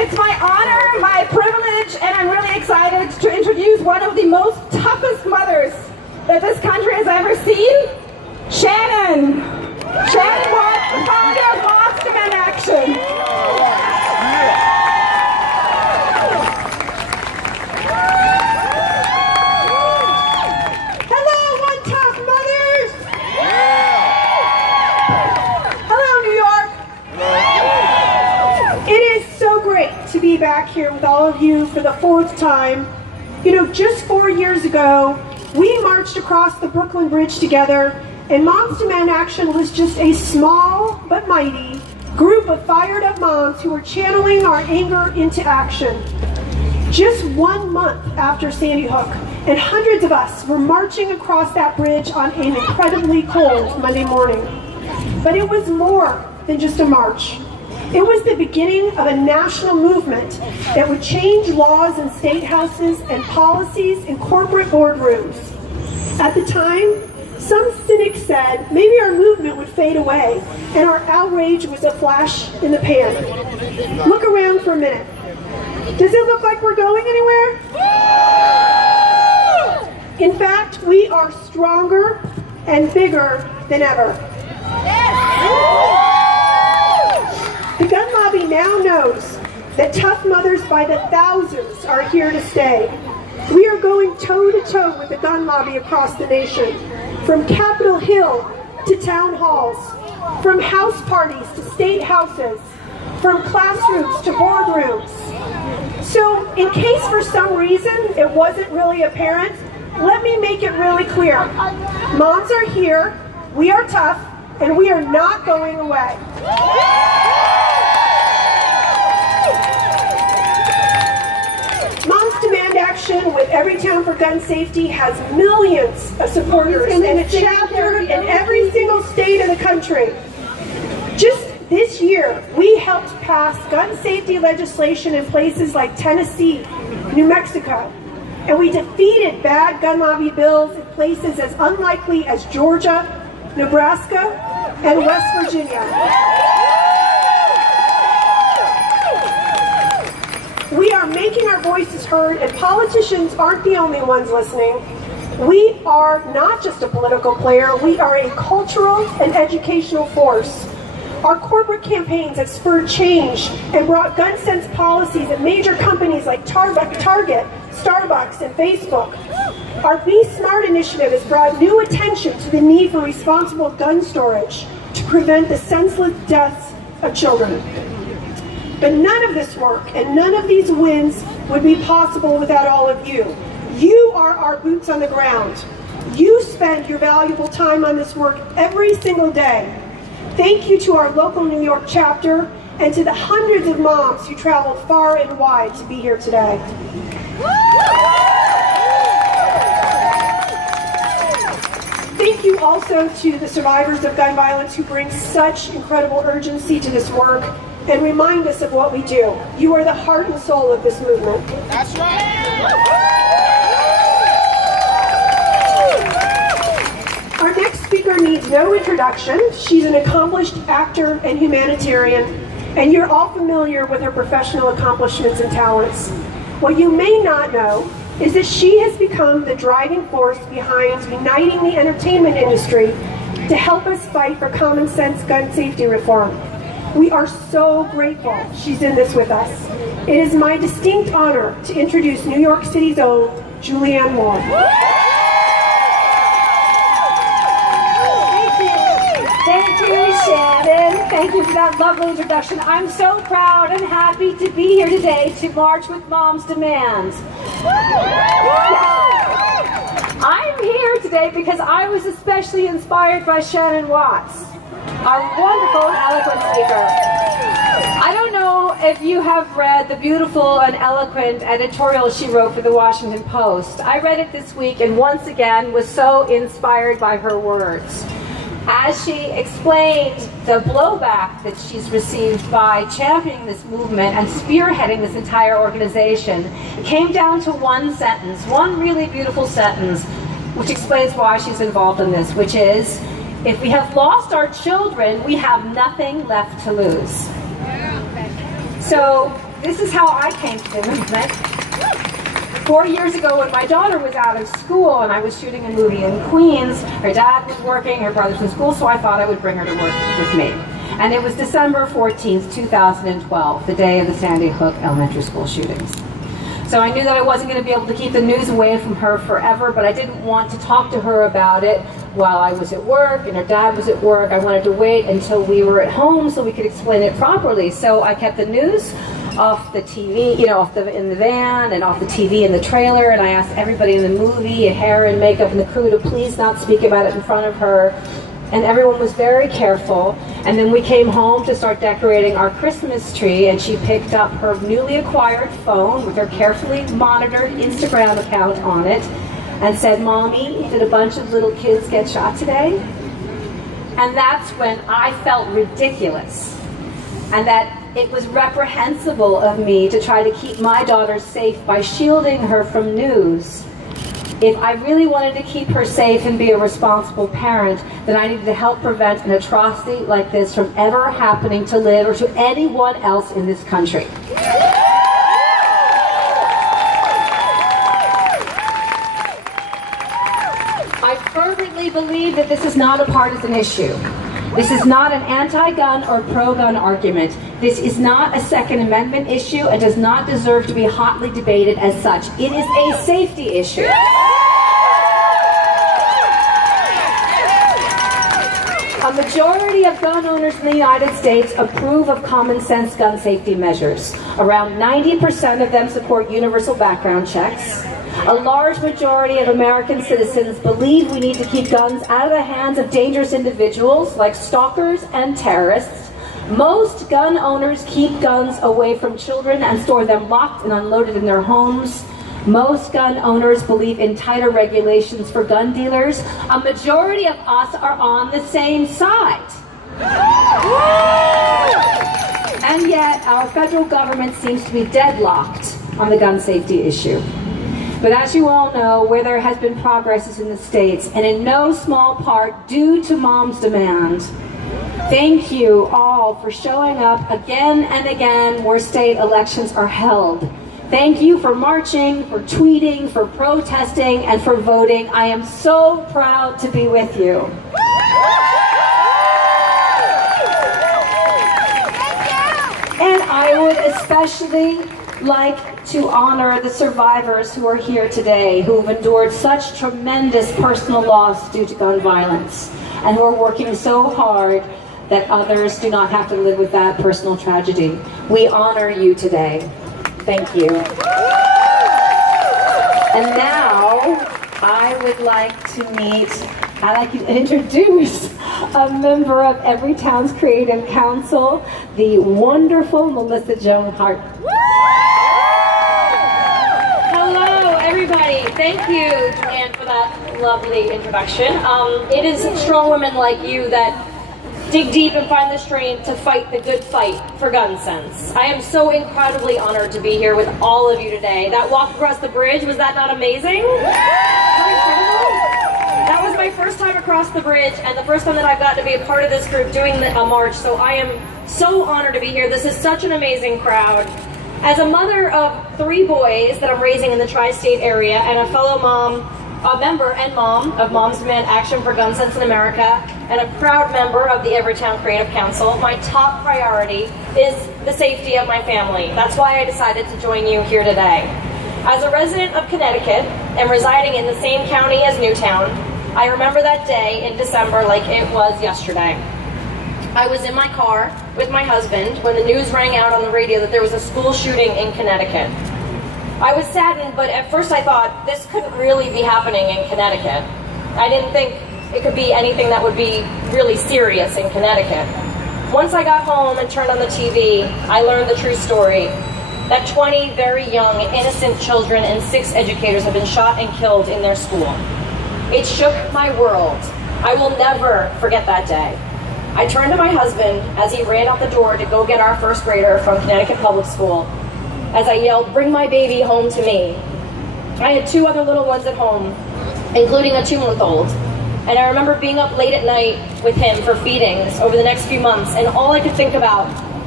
It's my honor, my privilege, and I'm really excited to introduce one of the most toughest mothers that this country has ever seen, Shannon. Shannon Watts, the founder of Moms Demand Action. Hello, One Tough Mothers! Hello, New York! It is so great to be back here with all of you for the 4th time. You know, just 4 years ago, we marched across the Brooklyn Bridge together, and Moms Demand Action was just a small but mighty group of fired up moms who were channeling our anger into action. Just 1 month after Sandy Hook, and hundreds of us were marching across that bridge on an incredibly cold Monday morning. But it was more than just a march. It was the beginning of a national movement that would change laws in state houses and policies in corporate boardrooms. At the time, some cynics said maybe our movement would fade away and our outrage was a flash in the pan. Look around for a minute. Does it look like we're going anywhere? In fact, we are stronger and bigger than ever. The gun lobby now knows that tough mothers by the thousands are here to stay. We are going toe-to-toe with the gun lobby across the nation, from Capitol Hill to town halls, from house parties to state houses, from classrooms to boardrooms. So, in case for some reason it wasn't really apparent, let me make it really clear. Moms are here, we are tough, and we are not going away. Moms Demand Action with Everytown for Gun Safety has millions of supporters and a chapter in every single state of the country. Just this year, we helped pass gun safety legislation in places like Tennessee, New Mexico, and we defeated bad gun lobby bills in places as unlikely as Georgia, Nebraska, and West Virginia. We are making our voices heard, and politicians aren't the only ones listening. We are not just a political player, we are a cultural and educational force. Our corporate campaigns have spurred change and brought gun sense policies at major companies like Target, Starbucks, and Facebook. Our Be Smart initiative has brought new attention to the need for responsible gun storage to prevent the senseless deaths of children. But none of this work and none of these wins would be possible without all of you. You are our boots on the ground. You spend your valuable time on this work every single day. Thank you to our local New York chapter and to the hundreds of moms who traveled far and wide to be here today. Thank you also to the survivors of gun violence who bring such incredible urgency to this work and remind us of what we do. You are the heart and soul of this movement. That's right! Our next speaker needs no introduction. She's an accomplished actor and humanitarian, and you're all familiar with her professional accomplishments and talents. What you may not know is that she has become the driving force behind uniting the entertainment industry to help us fight for common sense gun safety reform. We are so grateful she's in this with us. It is my distinct honor to introduce New York City's own Julianne Moore. Thank you, Shannon. Thank you for that lovely introduction. I'm so proud and happy to be here today to march with Moms Demand. I'm here today because I was especially inspired by Shannon Watts, our wonderful and eloquent speaker. I don't know if you have read the beautiful and eloquent editorial she wrote for the Washington Post. I read it this week and once again was so inspired by her words. As she explained the blowback that she's received by championing this movement and spearheading this entire organization, it came down to one sentence, one really beautiful sentence, which explains why she's involved in this, which is, if we have lost our children, we have nothing left to lose. So this is how I came to the movement. 4 years ago, when my daughter was out of school and I was shooting a movie in Queens, her dad was working, her brother's in school, so I thought I would bring her to work with me. And it was December 14th, 2012, the day of the Sandy Hook Elementary School shootings. So I knew that I wasn't going to be able to keep the news away from her forever, but I didn't want to talk to her about it while I was at work and her dad was at work. I wanted to wait until we were at home so we could explain it properly. So I kept the news off the TV, you know, in the van and off the TV in the trailer, and I asked everybody in the movie, hair and makeup and the crew, to please not speak about it in front of her. And everyone was very careful. And then we came home to start decorating our Christmas tree, and she picked up her newly acquired phone with her carefully monitored Instagram account on it and said, "Mommy, did a bunch of little kids get shot today?" And that's when I felt ridiculous, and that it was reprehensible of me to try to keep my daughter safe by shielding her from news. If I really wanted to keep her safe and be a responsible parent, then I needed to help prevent an atrocity like this from ever happening to Liv or to anyone else in this country. I fervently believe that this is not a partisan issue. This is not an anti-gun or pro-gun argument. This is not a Second Amendment issue and does not deserve to be hotly debated as such. It is a safety issue. A majority of gun owners in the United States approve of common sense gun safety measures. Around 90% of them support universal background checks. A large majority of American citizens believe we need to keep guns out of the hands of dangerous individuals like stalkers and terrorists. Most gun owners keep guns away from children and store them locked and unloaded in their homes. Most gun owners believe in tighter regulations for gun dealers. A majority of us are on the same side. And yet, our federal government seems to be deadlocked on the gun safety issue. But as you all know, where there has been progress is in the states, and in no small part due to Mom's demand. Thank you all for showing up again and again where state elections are held. Thank you for marching, for tweeting, for protesting, and for voting. I am so proud to be with you. And I would especially like to honor the survivors who are here today, who have endured such tremendous personal loss due to gun violence, and who are working so hard that others do not have to live with that personal tragedy. We honor you today. Thank you. And now, I would like to introduce a member of Every Town's Creative Council, the wonderful Melissa Joan Hart. Hello, everybody. Thank you, Joanne, for that lovely introduction. It is strong women like you that dig deep and find the strength to fight the good fight for gun sense. I am so incredibly honored to be here with all of you today. That walk across the bridge, was that not amazing? That was my first time across the bridge and the first time that I've gotten to be a part of this group doing a march, so I am so honored to be here. This is such an amazing crowd. As a mother of 3 boys that I'm raising in the tri-state area and a fellow mom, a member and mom of Moms Demand Action for Gun Sense in America, and a proud member of the Everytown Creative Council, my top priority is the safety of my family. That's why I decided to join you here today. As a resident of Connecticut and residing in the same county as Newtown, I remember that day in December like it was yesterday. I was in my car with my husband when the news rang out on the radio that there was a school shooting in Connecticut. I was saddened, but at first I thought this couldn't really be happening in Connecticut. I didn't think it could be anything that would be really serious in Connecticut. Once I got home and turned on the TV, I learned the true story, that 20 very young, innocent children and 6 educators have been shot and killed in their school. It shook my world. I will never forget that day. I turned to my husband as he ran out the door to go get our first grader from Connecticut Public School, as I yelled, "Bring my baby home to me." I had 2 other little ones at home, including a 2-month-old. And I remember being up late at night with him for feedings over the next few months, and all I could think about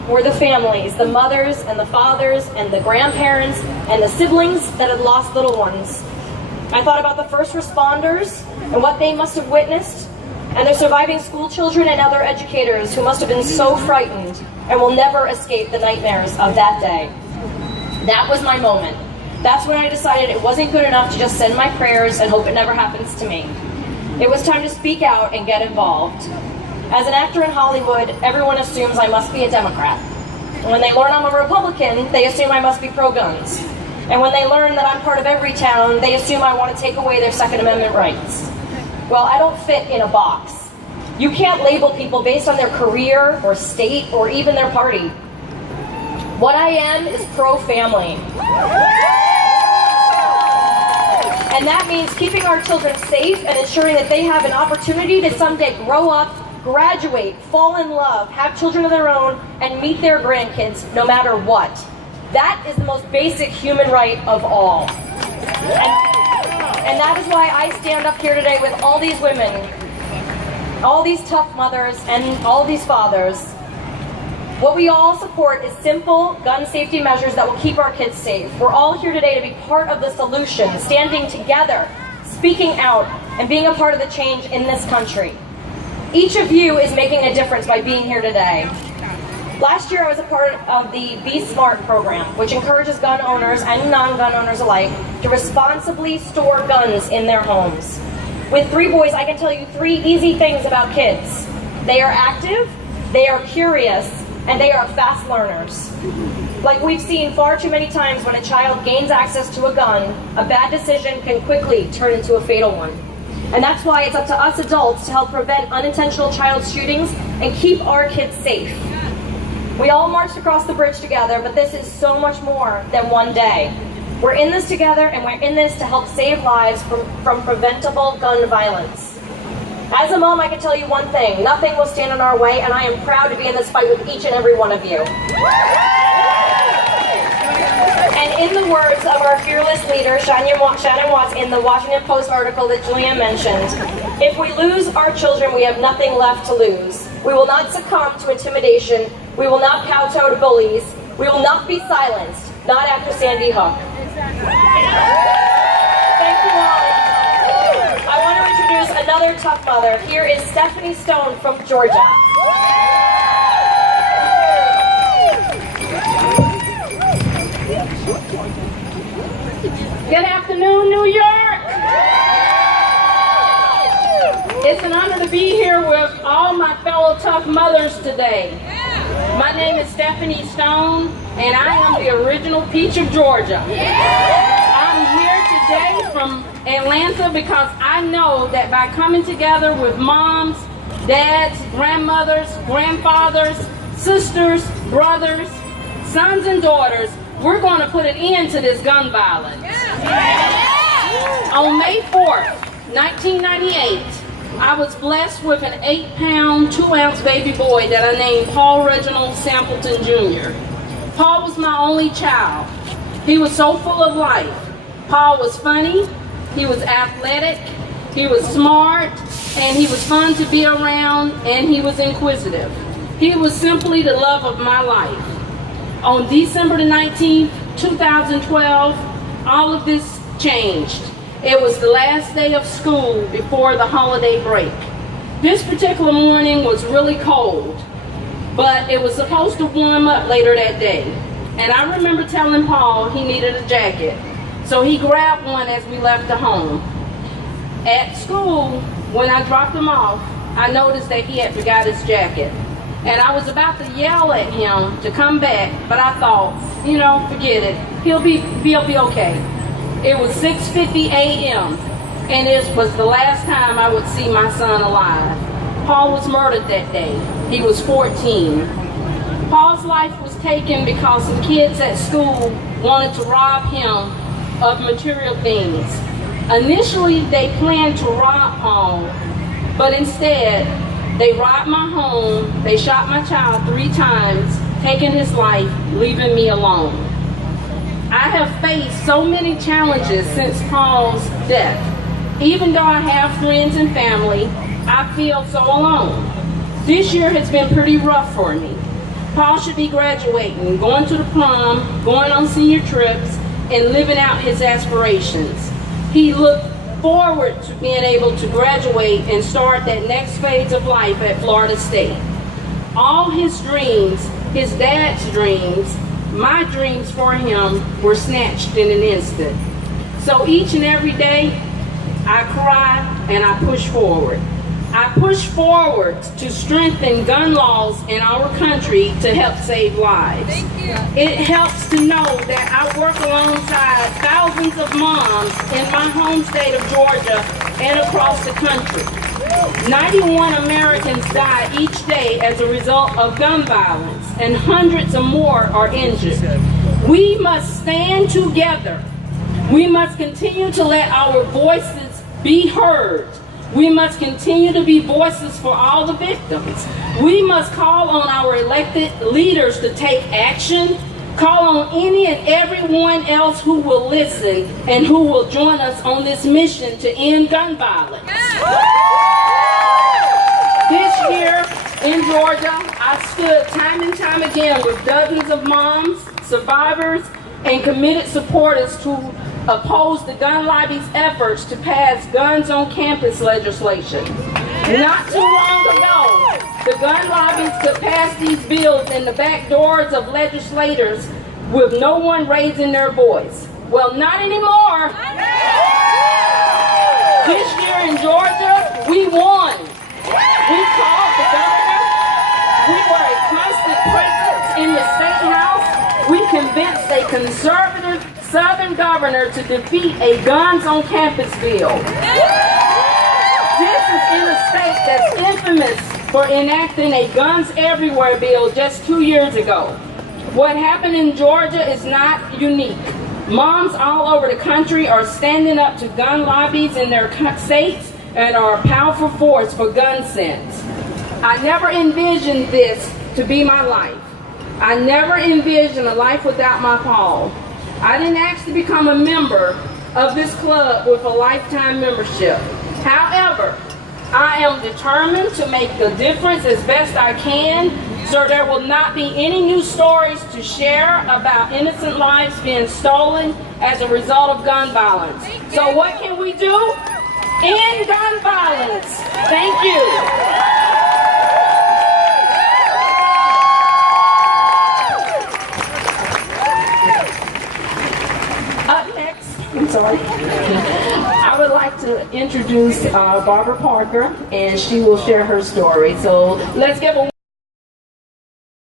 were the families, the mothers and the fathers and the grandparents and the siblings that had lost little ones. I thought about the first responders and what they must have witnessed, and the surviving school children and other educators who must have been so frightened and will never escape the nightmares of that day. That was my moment. That's when I decided it wasn't good enough to just send my prayers and hope it never happens to me. It was time to speak out and get involved. As an actor in Hollywood, everyone assumes I must be a Democrat. And when they learn I'm a Republican, they assume I must be pro-guns. And when they learn that I'm part of Everytown, they assume I want to take away their Second Amendment rights. Well, I don't fit in a box. You can't label people based on their career or state or even their party. What I am is pro-family. And that means keeping our children safe and ensuring that they have an opportunity to someday grow up, graduate, fall in love, have children of their own, and meet their grandkids no matter what. That is the most basic human right of all. And that is why I stand up here today with all these women, all these tough mothers, and all these fathers. What we all support is simple gun safety measures that will keep our kids safe. We're all here today to be part of the solution, standing together, speaking out, and being a part of the change in this country. Each of you is making a difference by being here today. Last year I was a part of the Be Smart program, which encourages gun owners and non-gun owners alike to responsibly store guns in their homes. With 3 boys, I can tell you 3 easy things about kids. They are active, they are curious, and they are fast learners. Like we've seen far too many times, when a child gains access to a gun, a bad decision can quickly turn into a fatal one. And that's why it's up to us adults to help prevent unintentional child shootings and keep our kids safe. We all marched across the bridge together, but this is so much more than one day. We're in this together, and we're in this to help save lives from preventable gun violence. As a mom, I can tell you one thing: nothing will stand in our way, and I am proud to be in this fight with each and every one of you. And in the words of our fearless leader, Shannon Watts, in the Washington Post article that Julianne mentioned, if we lose our children, we have nothing left to lose. We will not succumb to intimidation. We will not kowtow to bullies. We will not be silenced, not after Sandy Hook. Thank you all. I want to introduce another tough mother. Here is Stephanie Stone from Georgia. Good afternoon, New York. It's an honor to be here with all my fellow tough mothers today. My name is Stephanie Stone, and I am the original Peach of Georgia. I'm here today from Atlanta because I know that by coming together with moms, dads, grandmothers, grandfathers, sisters, brothers, sons and daughters, we're going to put an end to this gun violence. On May 4th, 1998, I was blessed with an 8-pound, 2-ounce baby boy that I named Paul Reginald Sampleton Jr. Paul was my only child. He was so full of life. Paul was funny, he was athletic, he was smart, and he was fun to be around, and he was inquisitive. He was simply the love of my life. On December the 19th, 2012, all of this changed. It was the last day of school before the holiday break. This particular morning was really cold, but it was supposed to warm up later that day. And I remember telling Paul he needed a jacket. So he grabbed one as we left the home. At school, when I dropped him off, I noticed that he had forgot his jacket. And I was about to yell at him to come back, but I thought, you know, forget it. He'll be okay. It was 6:50 a.m. and it was the last time I would see my son alive. Paul was murdered that day. He was 14. Paul's life was taken because some kids at school wanted to rob him of material things. Initially, they planned to rob Paul, but instead, they robbed my home, they shot my child 3 times, taking his life, leaving me alone. I have faced so many challenges since Paul's death. Even though I have friends and family, I feel so alone. This year has been pretty rough for me. Paul should be graduating, going to the prom, going on senior trips, and living out his aspirations. He looked forward to being able to graduate and start that next phase of life at Florida State. All his dreams, his dad's dreams, my dreams for him were snatched in an instant. So each and every day, I cry and I push forward. I push forward to strengthen gun laws in our country to help save lives. It helps to know that I work alongside thousands of moms in my home state of Georgia and across the country. 91 Americans die each day as a result of gun violence, and hundreds of more are injured. We must stand together. We must continue to let our voices be heard. We must continue to be voices for all the victims. We must call on our elected leaders to take action, call on any and everyone else who will listen and who will join us on this mission to end gun violence. This year in Georgia, I stood time and time again with dozens of moms, survivors, and committed supporters to oppose the gun lobby's efforts to pass guns on campus legislation. Not too long ago, the gun lobbies could pass these bills in the back doors of legislators with no one raising their voice. Well, not anymore. This year in Georgia, we won. We called the governor. We were a constant presence in the State House. We convinced a conservative Southern governor to defeat a guns on campus bill. This is in a state that's infamous for enacting a guns everywhere bill just 2 years ago. What happened in Georgia is not unique. Moms all over the country are standing up to gun lobbies in their states and are a powerful force for gun sense. I never envisioned this to be my life. I never envisioned a life without my Paul. I didn't ask to become a member of this club with a lifetime membership. However, I am determined to make a difference as best I can, so there will not be any new stories to share about innocent lives being stolen as a result of gun violence. So what can we do? End gun violence. Thank you. I would like to introduce Barbara Parker, and she will share her story. So let's give a